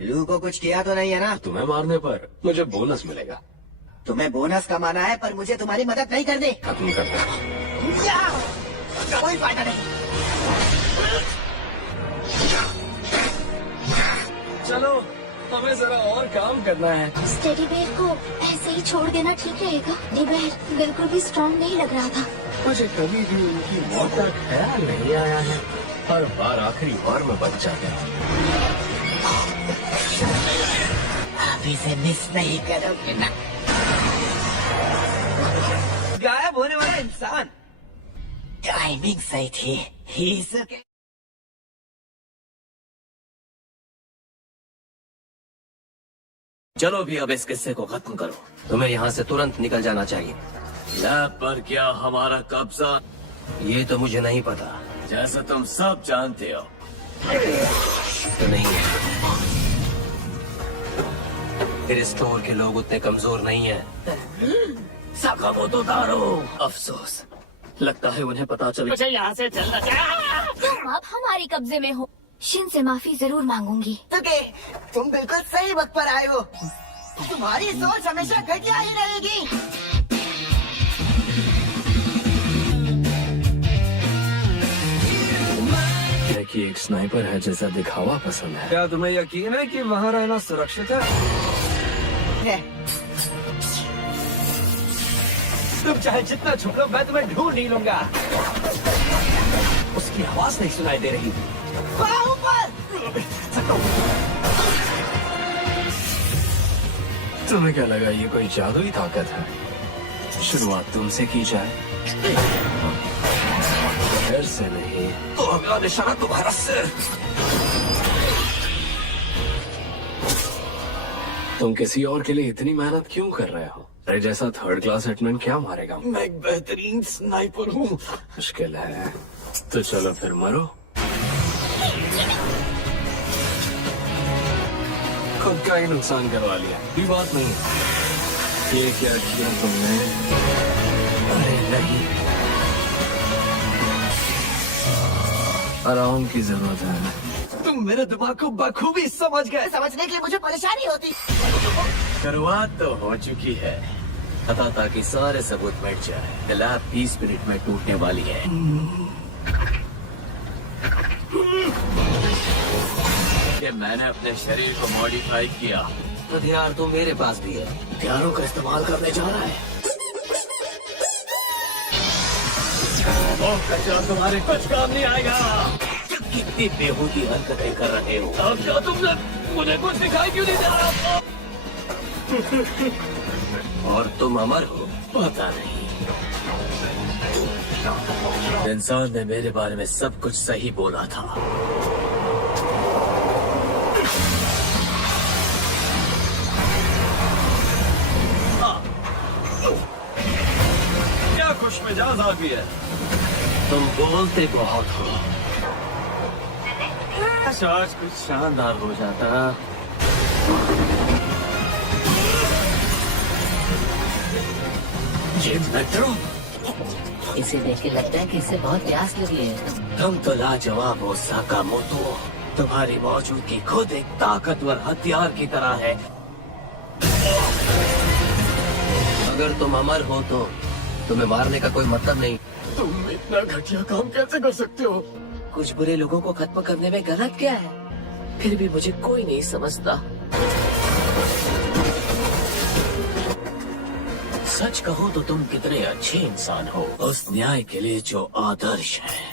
लू को कुछ किया तो नहीं है ना? तुम्हें मारने पर मुझे बोनस मिलेगा। तुम्हें बोनस कमाना है, पर मुझे तुम्हारी मदद नहीं करनी। खत्म कर दो। कोई फायदा नहीं। चलो हमें जरा और काम करना है। स्टेडी बेयर को ऐसे ही छोड़ देना ठीक रहेगा? बेयर बिल्कुल भी स्ट्रॉन्ग नहीं लग रहा था। मुझे कभी भी उनकी मौत का ख्याल नहीं आया है। हर बार आखिरी बार में बच जाता हूँ। आप इसे मिस नहीं करोगे ना? गायब होने वाला इंसान। टाइमिंग सही थी। ही सके। चलो भी अब इस किस्से को खत्म करो। तुम्हें यहाँ से तुरंत निकल जाना चाहिए। लैब पर क्या हमारा कब्जा? ये तो मुझे नहीं पता। जैसा तुम सब जानते हो। तो नहीं है। मेरे स्टोर के लोग उतने कमजोर नहीं हैं। साकामोटो तारो। अफसोस, लगता है उन्हें पता चल। मुझे यहाँ से चलना चाहिए। तुम अब हमारे कब्जे में हो। शिन से माफी जरूर मांगूंगी। तुम बिल्कुल सही वक्त पर आए हो। तुम्हारी सोच हमेशा घटिया ही रहेगी। कि एक स्नाइपर है जैसा दिखावा पसंद है। क्या तुम्हें यकीन है कि वहाँ रहना सुरक्षित है? तुम चाहे जितना छुप लो, मैं तुम्हें ढूंढ नहीं लूंगा। उसकी आवाज नहीं सुनाई दे रही। तुम्हें क्या लगा ये कोई जादुई ताकत है? शुरुआत तुमसे की जाए। फिर से नहीं तो अगला निशाना तुम्हारा सिर। तुम किसी और के लिए इतनी मेहनत क्यों कर रहे हो? अरे जैसा थर्ड क्लास हिटमैन क्या मारेगा? मैं एक बेहतरीन स्नाइपर हूँ। मुश्किल है तो चलो फिर मरो। खुद का ही नुकसान करवा लिया। ये बात नहीं। ये क्या किया तुमने? अरे नहीं, आराम की जरूरत है। तुम मेरे दिमाग को बखूबी समझ गए। समझने के लिए मुझे परेशानी होती। शुरुआत तो हो चुकी है। पता था कि सारे सबूत मिट जाए। लैब 20 मिनट में टूटने वाली है। कि मैंने अपने शरीर को मॉडिफाई किया। हथियार तो मेरे पास भी है। हथियारों का इस्तेमाल करने जा रहा है। ओह कचरा तुम्हारे कुछ काम नहीं आएगा। कितनी बेहूदी हरकतें कर रहे हो। अब क्या तुमने मुझे कुछ दिखाई क्यों नहीं दे रहा? और तुम अमर हो? पता नहीं। इंसान ने मेरे बारे में सब कुछ सही बोला था। क्या खुश मिजाज आदमी है। तुम बोलते बहुत हो। आज कुछ शानदार हो जाता। ये मेट्रो, इसे देख के लगता है कि इसे बहुत प्यास लगी है। तुम तो लाजवाब हो साकामोटो। तुम्हारी मौजूदगी खुद एक ताकतवर हथियार की तरह है। अगर तुम अमर हो तो तुम्हें मारने का कोई मतलब नहीं। तुम इतना घटिया काम कैसे कर सकते हो? कुछ बुरे लोगों को खत्म करने में गलत क्या है? फिर भी मुझे कोई नहीं समझता। सच कहो तो तुम कितने अच्छे इंसान हो, उस न्याय के लिए जो आदर्श है।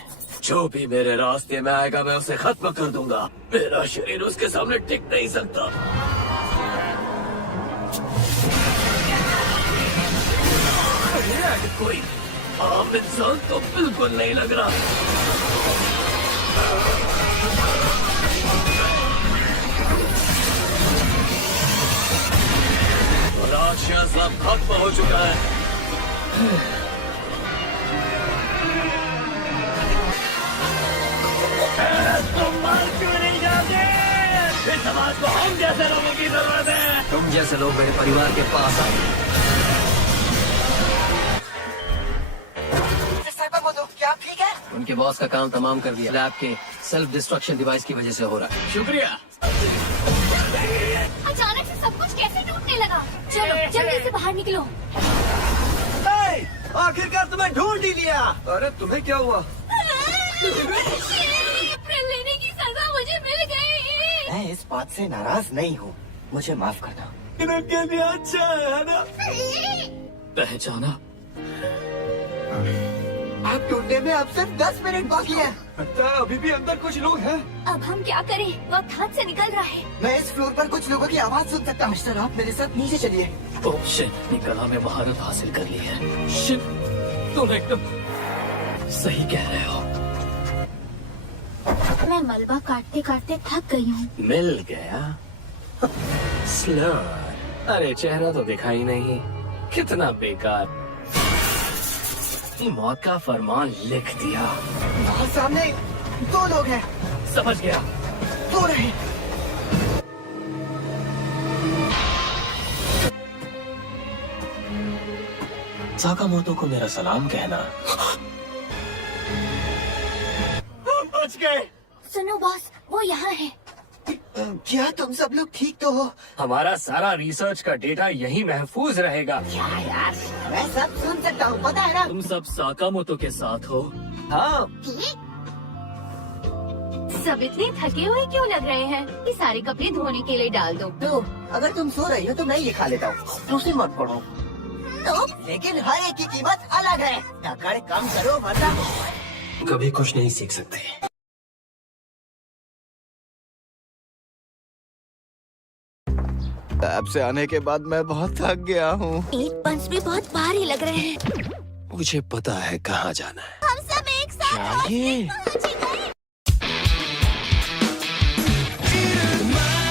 जो भी मेरे रास्ते में आएगा मैं उसे खत्म कर दूंगा। मेरा शरीर उसके सामने टिक नहीं सकता। कोई आम इंसान तो बिल्कुल नहीं लग रहा। राक्षस अब खत्म हो चुका है। तुम मर क्यों नहीं जाते? इस समाज को हम जैसे लोगों की जरूरत है। तुम जैसे लोग मेरे परिवार के पास आए। क्या ठीक है? उनके बॉस का काम तमाम कर दिया। लैब के सेल्फ डिस्ट्रक्शन डिवाइस की वजह से हो रहा है। शुक्रिया। अचानक से सब कुछ कैसे टूटने लगा? चलो जल्दी से बाहर निकलो। आखिरकार तुम्हें ढूंढ ही लिया। अरे तुम्हें क्या हुआ? अप्रैल लेने की सजा मुझे मिल गई। मैं इस बात से नाराज नहीं हूँ, मुझे माफ करना। इनके भी अच्छा है ना? पहचाना? आप टूटने में अब सिर्फ 10 मिनट बाकी है। लगता है अभी भी अंदर कुछ लोग हैं। अब हम क्या करें? वक्त हाथ से निकल रहा है। मैं इस फ्लोर पर कुछ लोगों की आवाज सुन सकता हूँ। मिस्टर, आप मेरे साथ नीचे चलिए। ओह शिट, अपनी कला में महारत हासिल कर ली है। शिट, तुम एकदम सही कह रहे हो। मैं मलबा काटते काटते थक गई हूँ। मिल गया स्लर। अरे चेहरा तो दिखाई नहीं। कितना बेकार। मौत का फरमान लिख दिया। वहाँ सामने 2 लोग हैं। समझ गया। वो रहे। साकामोतो को मेरा सलाम कहना। हम बच गए। सुनो बॉस, वो यहाँ है। क्या तुम सब लोग ठीक तो हो? हमारा सारा रिसर्च का डेटा यहीं महफूज रहेगा। क्या यार, मैं सब सुन सकता हूँ, पता है ना? तुम सब साकामोतो के साथ हो? हाँ। सब इतने थके हुए क्यों लग रहे हैं? ये सारे कपड़े धोने के लिए डाल दो। तो अगर तुम सो रही हो तो मैं ये खा लेता हूँ। दूसरी मत पढ़ो। तो लेकिन हर एक की कीमत अलग है। अकड़ कम करो वरना कभी कुछ नहीं सीख सकते। लैब से आने के बाद मैं बहुत थक गया हूँ। 8 पंच भी बहुत भारी लग रहे हैं। मुझे पता है कहाँ जाना है। हम सब एक साथ ये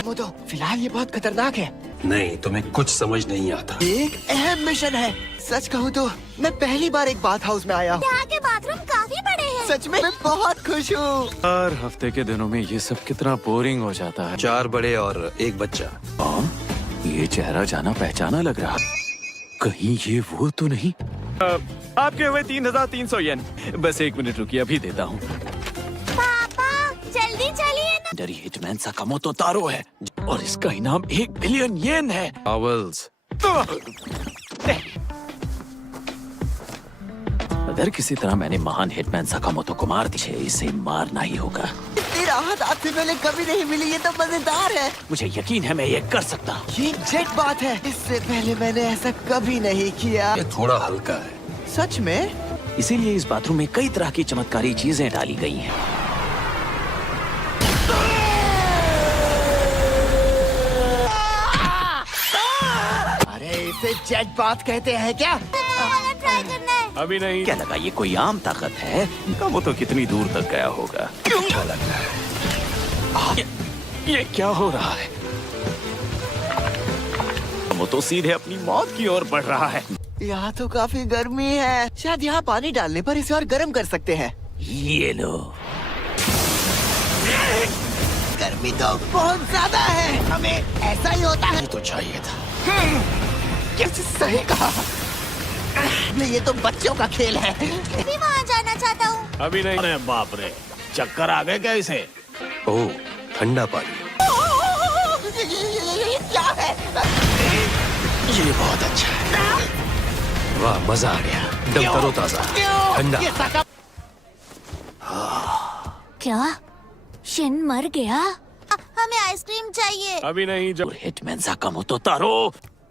मोटो, फिलहाल ये बहुत खतरनाक है। नहीं, तुम्हें कुछ समझ नहीं आता। एक अहम मिशन है। सच कहूँ तो मैं पहली बार एक बाथ हाउस में आया हूँ। यहाँ के बाथरूम काफी बड़े हैं। सच में मैं बहुत खुश हूँ। हर हफ्ते के दिनों में ये सब कितना बोरिंग हो जाता है। 4 बड़े और 1 बच्चा। ये चेहरा जाना पहचाना लग रहा। कहीं ये वो तो नहीं? आपके हुए 3300 येन। बस 1 मिनट रुकिए, अभी देता हूँ। पापा जल्दी चलिए ना। डरी हिटमैन साकामोतो तारो है और इसका इनाम 1 बिलियन येन है। पावल्स। अगर किसी तरह मैंने महान हिटमैन साकामोतो को मार दिया, इसे मारना ही होगा। इतनी राहत आज से पहले कभी नहीं मिली। ये तो मजेदार है। मुझे यकीन है मैं ये कर सकता हूँ। ये जेट बात है। इससे पहले मैंने ऐसा कभी नहीं किया। ये थोड़ा हल्का है। सच में? इसीलिए इस बाथरूम में कई तरह की चमत्कारी चीजें डाली गई हैं। अरे इसे जेट बात कहते हैं क्या? ट्राई करना है। अभी नहीं। क्या लगा ये कोई आम ताकत है? वो तो कितनी दूर तक गया होगा। क्या लगता है? ये क्या हो रहा है? वो तो सीधे अपनी मौत की ओर बढ़ रहा है। यहाँ तो काफी गर्मी है। शायद यहाँ पानी डालने पर इसे और गर्म कर सकते हैं। ये लो। गर्मी तो बहुत ज्यादा है। हमें ऐसा ही होता है। ये तो चाहिए था। कैसे सही कहा। ये तो बच्चों का खेल है। मैं भी वहाँ जाना चाहता हूँ। अभी नहीं। अरे बाप रे, चक्कर आ गए क्या इसे? ओह, ठंडा पानी। क्या है? ये बहुत अच्छा है। वाह, मजा आ गया। एकदम तरोताजा, ठंडा। क्या शिन मर गया? हमें आइसक्रीम चाहिए। अभी नहीं, जब हिटमैन साकामोतो तारो।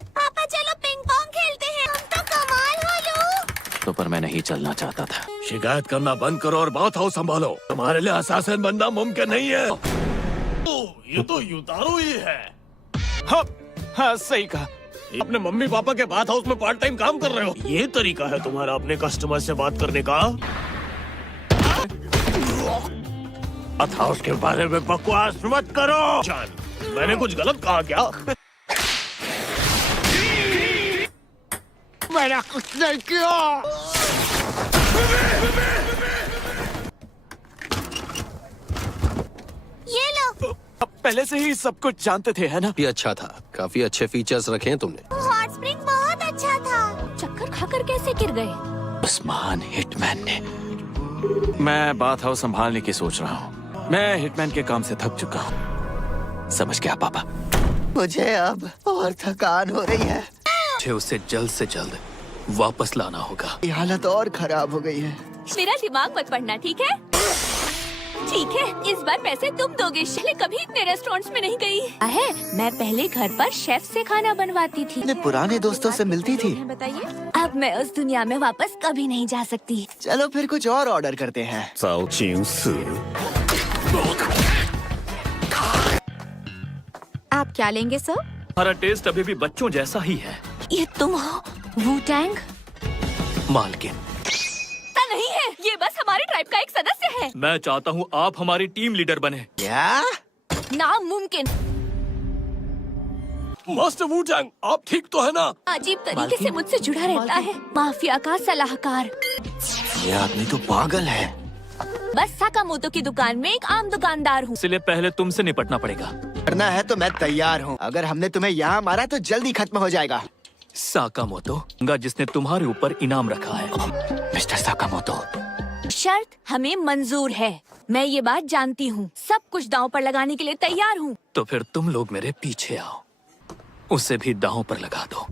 पापा चलो पिंग पोंग खेलते हैं। हम तो कमाल हो लो। तो पर मैं नहीं चलना चाहता था। शिकायत करना बंद करो और बात हाउस संभालो। तुम्हारे लिए असासिन बनना मुमकिन नहीं है। ये तो युतारो ही है। हाँ, हाँ सही कहा। अपने मम्मी पापा के बाथ हाउस में पार्ट टाइम काम कर रहे हो। ये तरीका है तुम्हारा अपने कस्टमर से बात करने का? बाथ हाउस के बारे में बकवास मत करो। जान, मैंने कुछ गलत कहा क्या? मैंने कुछ नहीं किया। ये लो। अब पहले से ही सब कुछ जानते थे, है ना? ये अच्छा था, काफी अच्छे फीचर्स रखे हैं तुमने। हॉट स्प्रिंग बहुत अच्छा था। चक्कर खाकर कैसे गिर गए? उस महान हिटमैन ने। मैं बात हाउस संभालने की सोच रहा हूँ। मैं हिटमैन के काम से थक चुका हूँ। समझ गया पापा? मुझे अब और थकान हो रही है। मुझे उसे जल्द से जल्द वापस लाना होगा। ये हालत और खराब हो गई है। मेरा दिमाग मत पढ़ना, ठीक है? ठीक है, इस बार पैसे तुम दोगे। पहले कभी इतने रेस्टोरेंट्स में नहीं गई है। मैं पहले घर पर शेफ से खाना बनवाती थी। अपने पुराने दोस्तों से मिलती थी। बताइए। अब मैं उस दुनिया में वापस कभी नहीं जा सकती। चलो फिर कुछ और ऑर्डर करते हैं। आप क्या लेंगे सर? हमारा टेस्ट अभी भी बच्चों जैसा ही है। ये तुम हो वू टैंग? मालकिन, नहीं है, ये बस हमारे ट्राइब का एक सदस्य है। मैं चाहता हूँ आप हमारी टीम लीडर बने। क्या? नामुमकिन। मास्टर वू-टैंग, आप ठीक तो है ना? अजीब तरीके से मुझसे जुड़ा रहता है। माफिया का सलाहकार। ये आदमी तो पागल है। बस साकामोतो की दुकान में एक आम दुकानदार हूँ। इसलिए पहले तुमसे निपटना पड़ेगा। करना है तो मैं तैयार हूँ। अगर हमने तुम्हें यहाँ मारा तो जल्दी खत्म हो जाएगा। साकामोतो, जिसने तुम्हारे ऊपर इनाम रखा है। मिस्टर साकामोतो, शर्त हमें मंजूर है। मैं ये बात जानती हूँ। सब कुछ दांव पर लगाने के लिए तैयार हूँ। तो फिर तुम लोग मेरे पीछे आओ, उसे भी दांव पर लगा दो।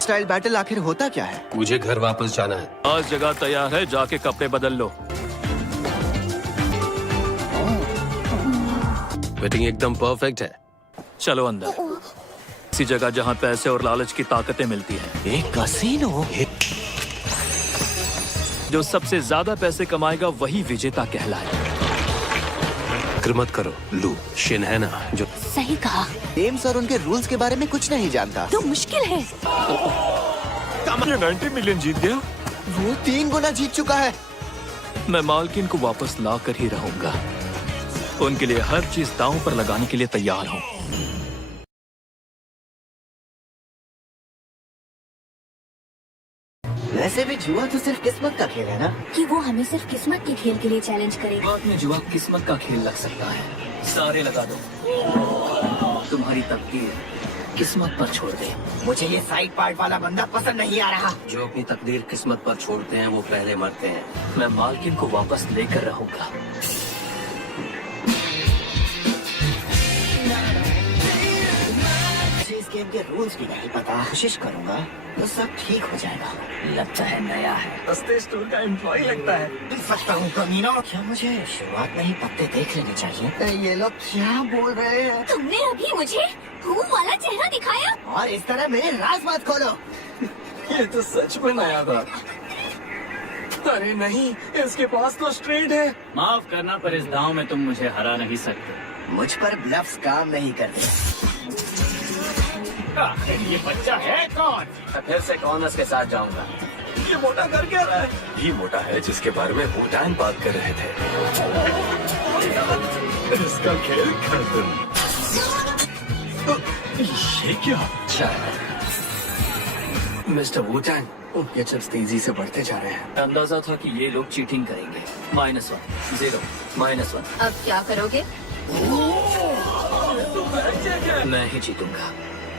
स्टाइल बैटल आखिर होता क्या है? मुझे घर वापस जाना है। आज जगह तैयार है, जाके कपड़े बदल लो। वेटिंग एकदम परफेक्ट है। चलो अंदर, इसी जगह जहाँ पैसे और लालच की ताकतें मिलती हैं। एक कसीनो? जो सबसे ज्यादा पैसे कमाएगा वही विजेता कहलाए। फिक्र मत करो, लू शिन है ना जो। सही कहा। गेम्स और उनके रूल्स के बारे में कुछ नहीं जानता। तो मुश्किल है। ये 90 मिलियन जीत गया। वो 3 गुना जीत चुका है। मैं मालकिन को वापस ला कर ही रहूंगा। उनके लिए हर चीज दांव पर लगाने के लिए तैयार हूँ। वैसे भी जुआ तो सिर्फ किस्मत का खेल है ना? कि वो हमें सिर्फ किस्मत के खेल के लिए चैलेंज करेगा। बात में जुआ किस्मत का खेल लग सकता है। सारे लगा दो, तुम्हारी तकदीर किस्मत पर छोड़ दे। मुझे ये साइड पार्ट वाला बंदा पसंद नहीं आ रहा। जो अपनी तकदीर किस्मत पर छोड़ते हैं वो पहले मरते हैं। मैं मालकिन को वापस लेकर रहूंगा। इस गेम के रूल्स भी नहीं पता। कोशिश करूंगा तो सब ठीक हो जाएगा। लगता है नया है। सस्ते स्टोर का एम्प्लॉय लगता है। मिल सकता हूँ कमीना। क्या मुझे शुरुआत में ही पत्ते देख लेने चाहिए? ये लोग क्या बोल रहे हैं? तुमने अभी मुझे घूम वाला चेहरा दिखाया और इस तरह मेरे राज मत खोलो। ये तो सच में नया था। अरे नहीं, इसके पास तो स्ट्रेट है। माफ करना, पर इस दांव में तुम मुझे हरा नहीं सकते। मुझ पर ब्लफ्स काम नहीं करते। ये बच्चा है कौन? फिर से कॉर्नर्स के साथ जाऊंगा। ये मोटा कर क्या रहा है? ये मोटा है जिसके बारे में वू-टैंग बात कर रहे थे। इसका खेल खत्म। ये क्या? मिस्टर वू-टैंग, उनके चिप्स तेजी से बढ़ते जा रहे हैं। अंदाजा था कि ये लोग चीटिंग करेंगे। -1, 0, -1। अब क्या करोगे? मैं ही जीतूंगा,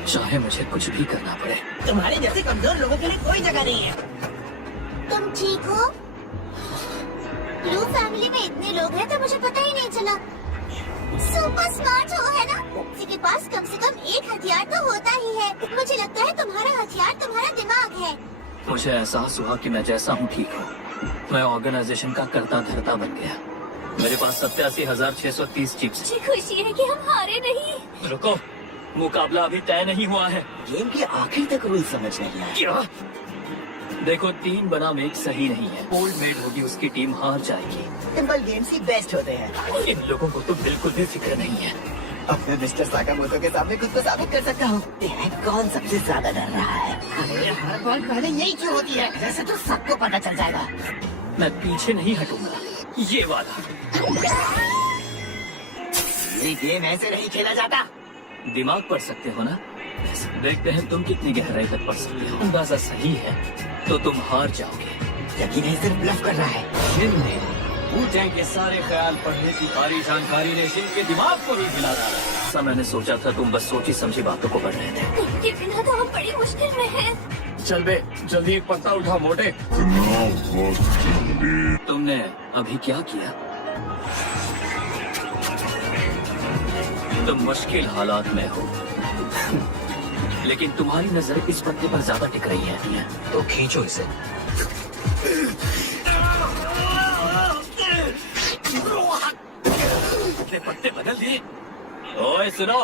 चाहे मुझे कुछ भी करना पड़े। तुम्हारे जैसे कमजोर लोगों के लिए कोई जगह नहीं है। तुम ठीक हो? ब्लू फैमिली में इतने लोग हैं तो मुझे पता ही नहीं चला। सुपर स्मार्ट हो, है ना? किसी के पास कम से कम एक हथियार तो होता ही है। मुझे लगता है तुम्हारा हथियार तुम्हारा दिमाग है। मुझे एहसास हुआ कि मैं जैसा हूँ ठीक हूँ। मैं ऑर्गेनाइजेशन का करता धरता बन गया। मेरे पास 87,630 चिप्स। मुझे खुशी है कि हम हारे नहीं। रुको, मुकाबला अभी तय नहीं हुआ है। गेम के आखिर तक रूल समझ नहीं आया। क्या? देखो, 3 बनाम 1 सही नहीं है। ओल्ड मेड होगी, उसकी टीम हार जाएगी। सिंपल गेम्स ही बेस्ट होते हैं। इन लोगों को तो बिल्कुल भी फिक्र नहीं है। अब मैं मिस्टर साकामोटो के सामने खुद को साबित कर सकता हूँ। कौन सबसे ज्यादा डर रहा है? अरे हर बॉल पहले यही क्यों होती है? जैसे तो सबको पता चल जाएगा। मैं पीछे नहीं हटूंगा, ये वादा। ये गेम ऐसे नहीं खेला जाता। दिमाग पढ़ सकते हो ना? देखते हैं तुम कितनी गहराई तक पढ़ सकते हो। अंदाजा सही है तो तुम हार जाओगे। यकीन है सिर्फ ब्लफ कर रहा है। शिन ने वू-टैंग के सारे ख्याल पढ़ने की सारी जानकारी ने शिन के दिमाग को ही हिला डाला। ऐसा मैंने सोचा था, तुम बस सोची समझी बातों को पढ़ रहे थे। इनके बिना तो हम बड़ी मुश्किल में हैं। चल बे, जल्दी एक पत्ता उठा मोटे। तुमने अभी क्या किया? तुम मुश्किल हालात में हो, लेकिन तुम्हारी नजर इस पत्ते पर ज्यादा टिक रही है। तो खींचो इसे। पत्ते बदल दिए। ओए सुनो,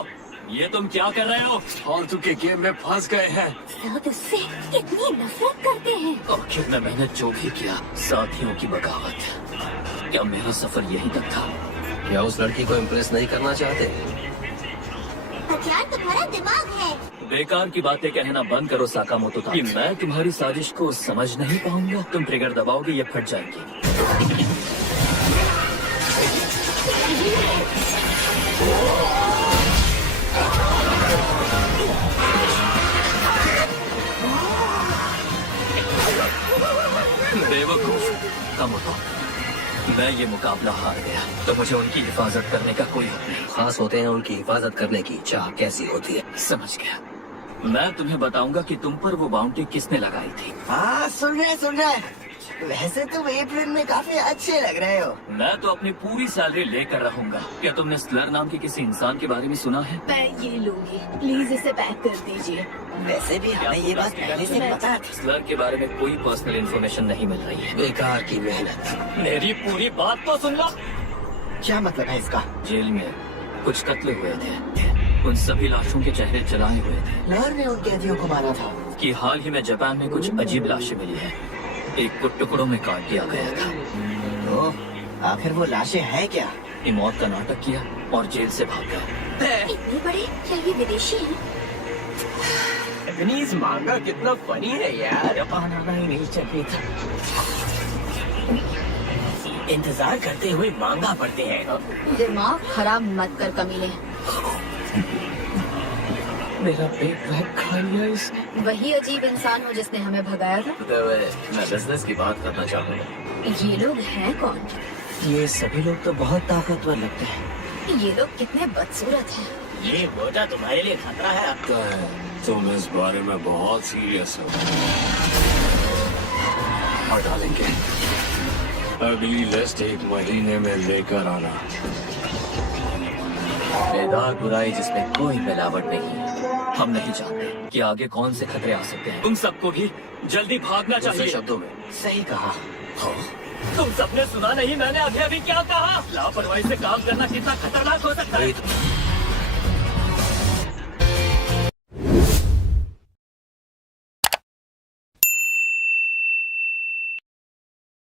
ये तुम क्या कर रहे हो? फालतू के गेम में फंस गए हैं। सब उससे कितनी नफरत करते हैं। आखिर में मैंने जो भी किया, साथियों की बगावत। क्या मेरा सफर यहीं तक था? क्या उस लड़की को इम्प्रेस नहीं करना चाहते? हथियार तुम्हारा दिमाग है। बेकार की बातें कहना बंद करो साकामोटो। कि मैं तुम्हारी साजिश को समझ नहीं पाऊंगा। तुम ट्रिगर दबाओगे, ये फट जाएगी। बेवकूफ कामोटो, मैं ये मुकाबला हार गया तो मुझे उनकी हिफाजत करने का कोई हक नहीं। खास होते हैं उनकी हिफाजत करने की चाह कैसी होती है। समझ गया। मैं तुम्हें बताऊंगा कि तुम पर वो बाउंटी किसने लगाई थी। हाँ सुन रहे। वैसे तुम अप्रैल में काफी अच्छे लग रहे हो। मैं तो अपनी पूरी सैलरी लेकर रहूंगा। क्या तुमने स्लर नाम के किसी इंसान के बारे में सुना है? मैं ये लूंगी, प्लीज इसे पैक कर दीजिए। वैसे भी हमें ये बात पहले से पता थी। स्लर के बारे में कोई पर्सनल इन्फॉर्मेशन नहीं मिल रही है। बेकार की मेहनत। मेरी पूरी बात तो सुन लो। क्या मतलब है इसका? जेल में कुछ कत्ल हुए थे। उन सभी लाशों के चेहरे जलाए हुए थे। लहर ने उन कैदियों को मारा था। कि हाल ही में जापान में कुछ अजीब लाशें मिली है। एक को टुकड़ों में काट दिया गया था। तो आखिर वो लाशें हैं क्या? ये मौत का नाटक किया और जेल से भाग गया। इतने बड़े? क्या ये विदेशी हैं? जैपनीज मांगा कितना फनी है यार। जापान आना ही नहीं चाहिए था। इंतजार करते हुए मांगा पड़ते हैं। दिमाग खराब मत कर कमीने। मेरा पेट वह खा लिया इसने। वही अजीब इंसान हो जिसने हमें भगाया था। मैं बिजनेस की बात करना चाहूँगा। ये लोग हैं कौन? ये सभी लोग तो बहुत ताकतवर लगते हैं। ये लोग कितने बदसूरत हैं। ये मोटा तुम्हारे लिए खतरा है। लगता है तुम इस बारे में बहुत सीरियस हो। और डालेंगे अगली लिस्ट 1 महीने में लेकर आना। बेदार बुराई जिसमें कोई मिलावट नहीं है। हम नहीं जानते कि आगे कौन से खतरे आ सकते हैं। तुम सबको भी जल्दी भागना दूसरे चाहिए। शब्दों में सही कहा। तुम सबने सुना नहीं मैंने अभी अभी क्या कहा? लापरवाही से काम करना कितना खतरनाक हो सकता है।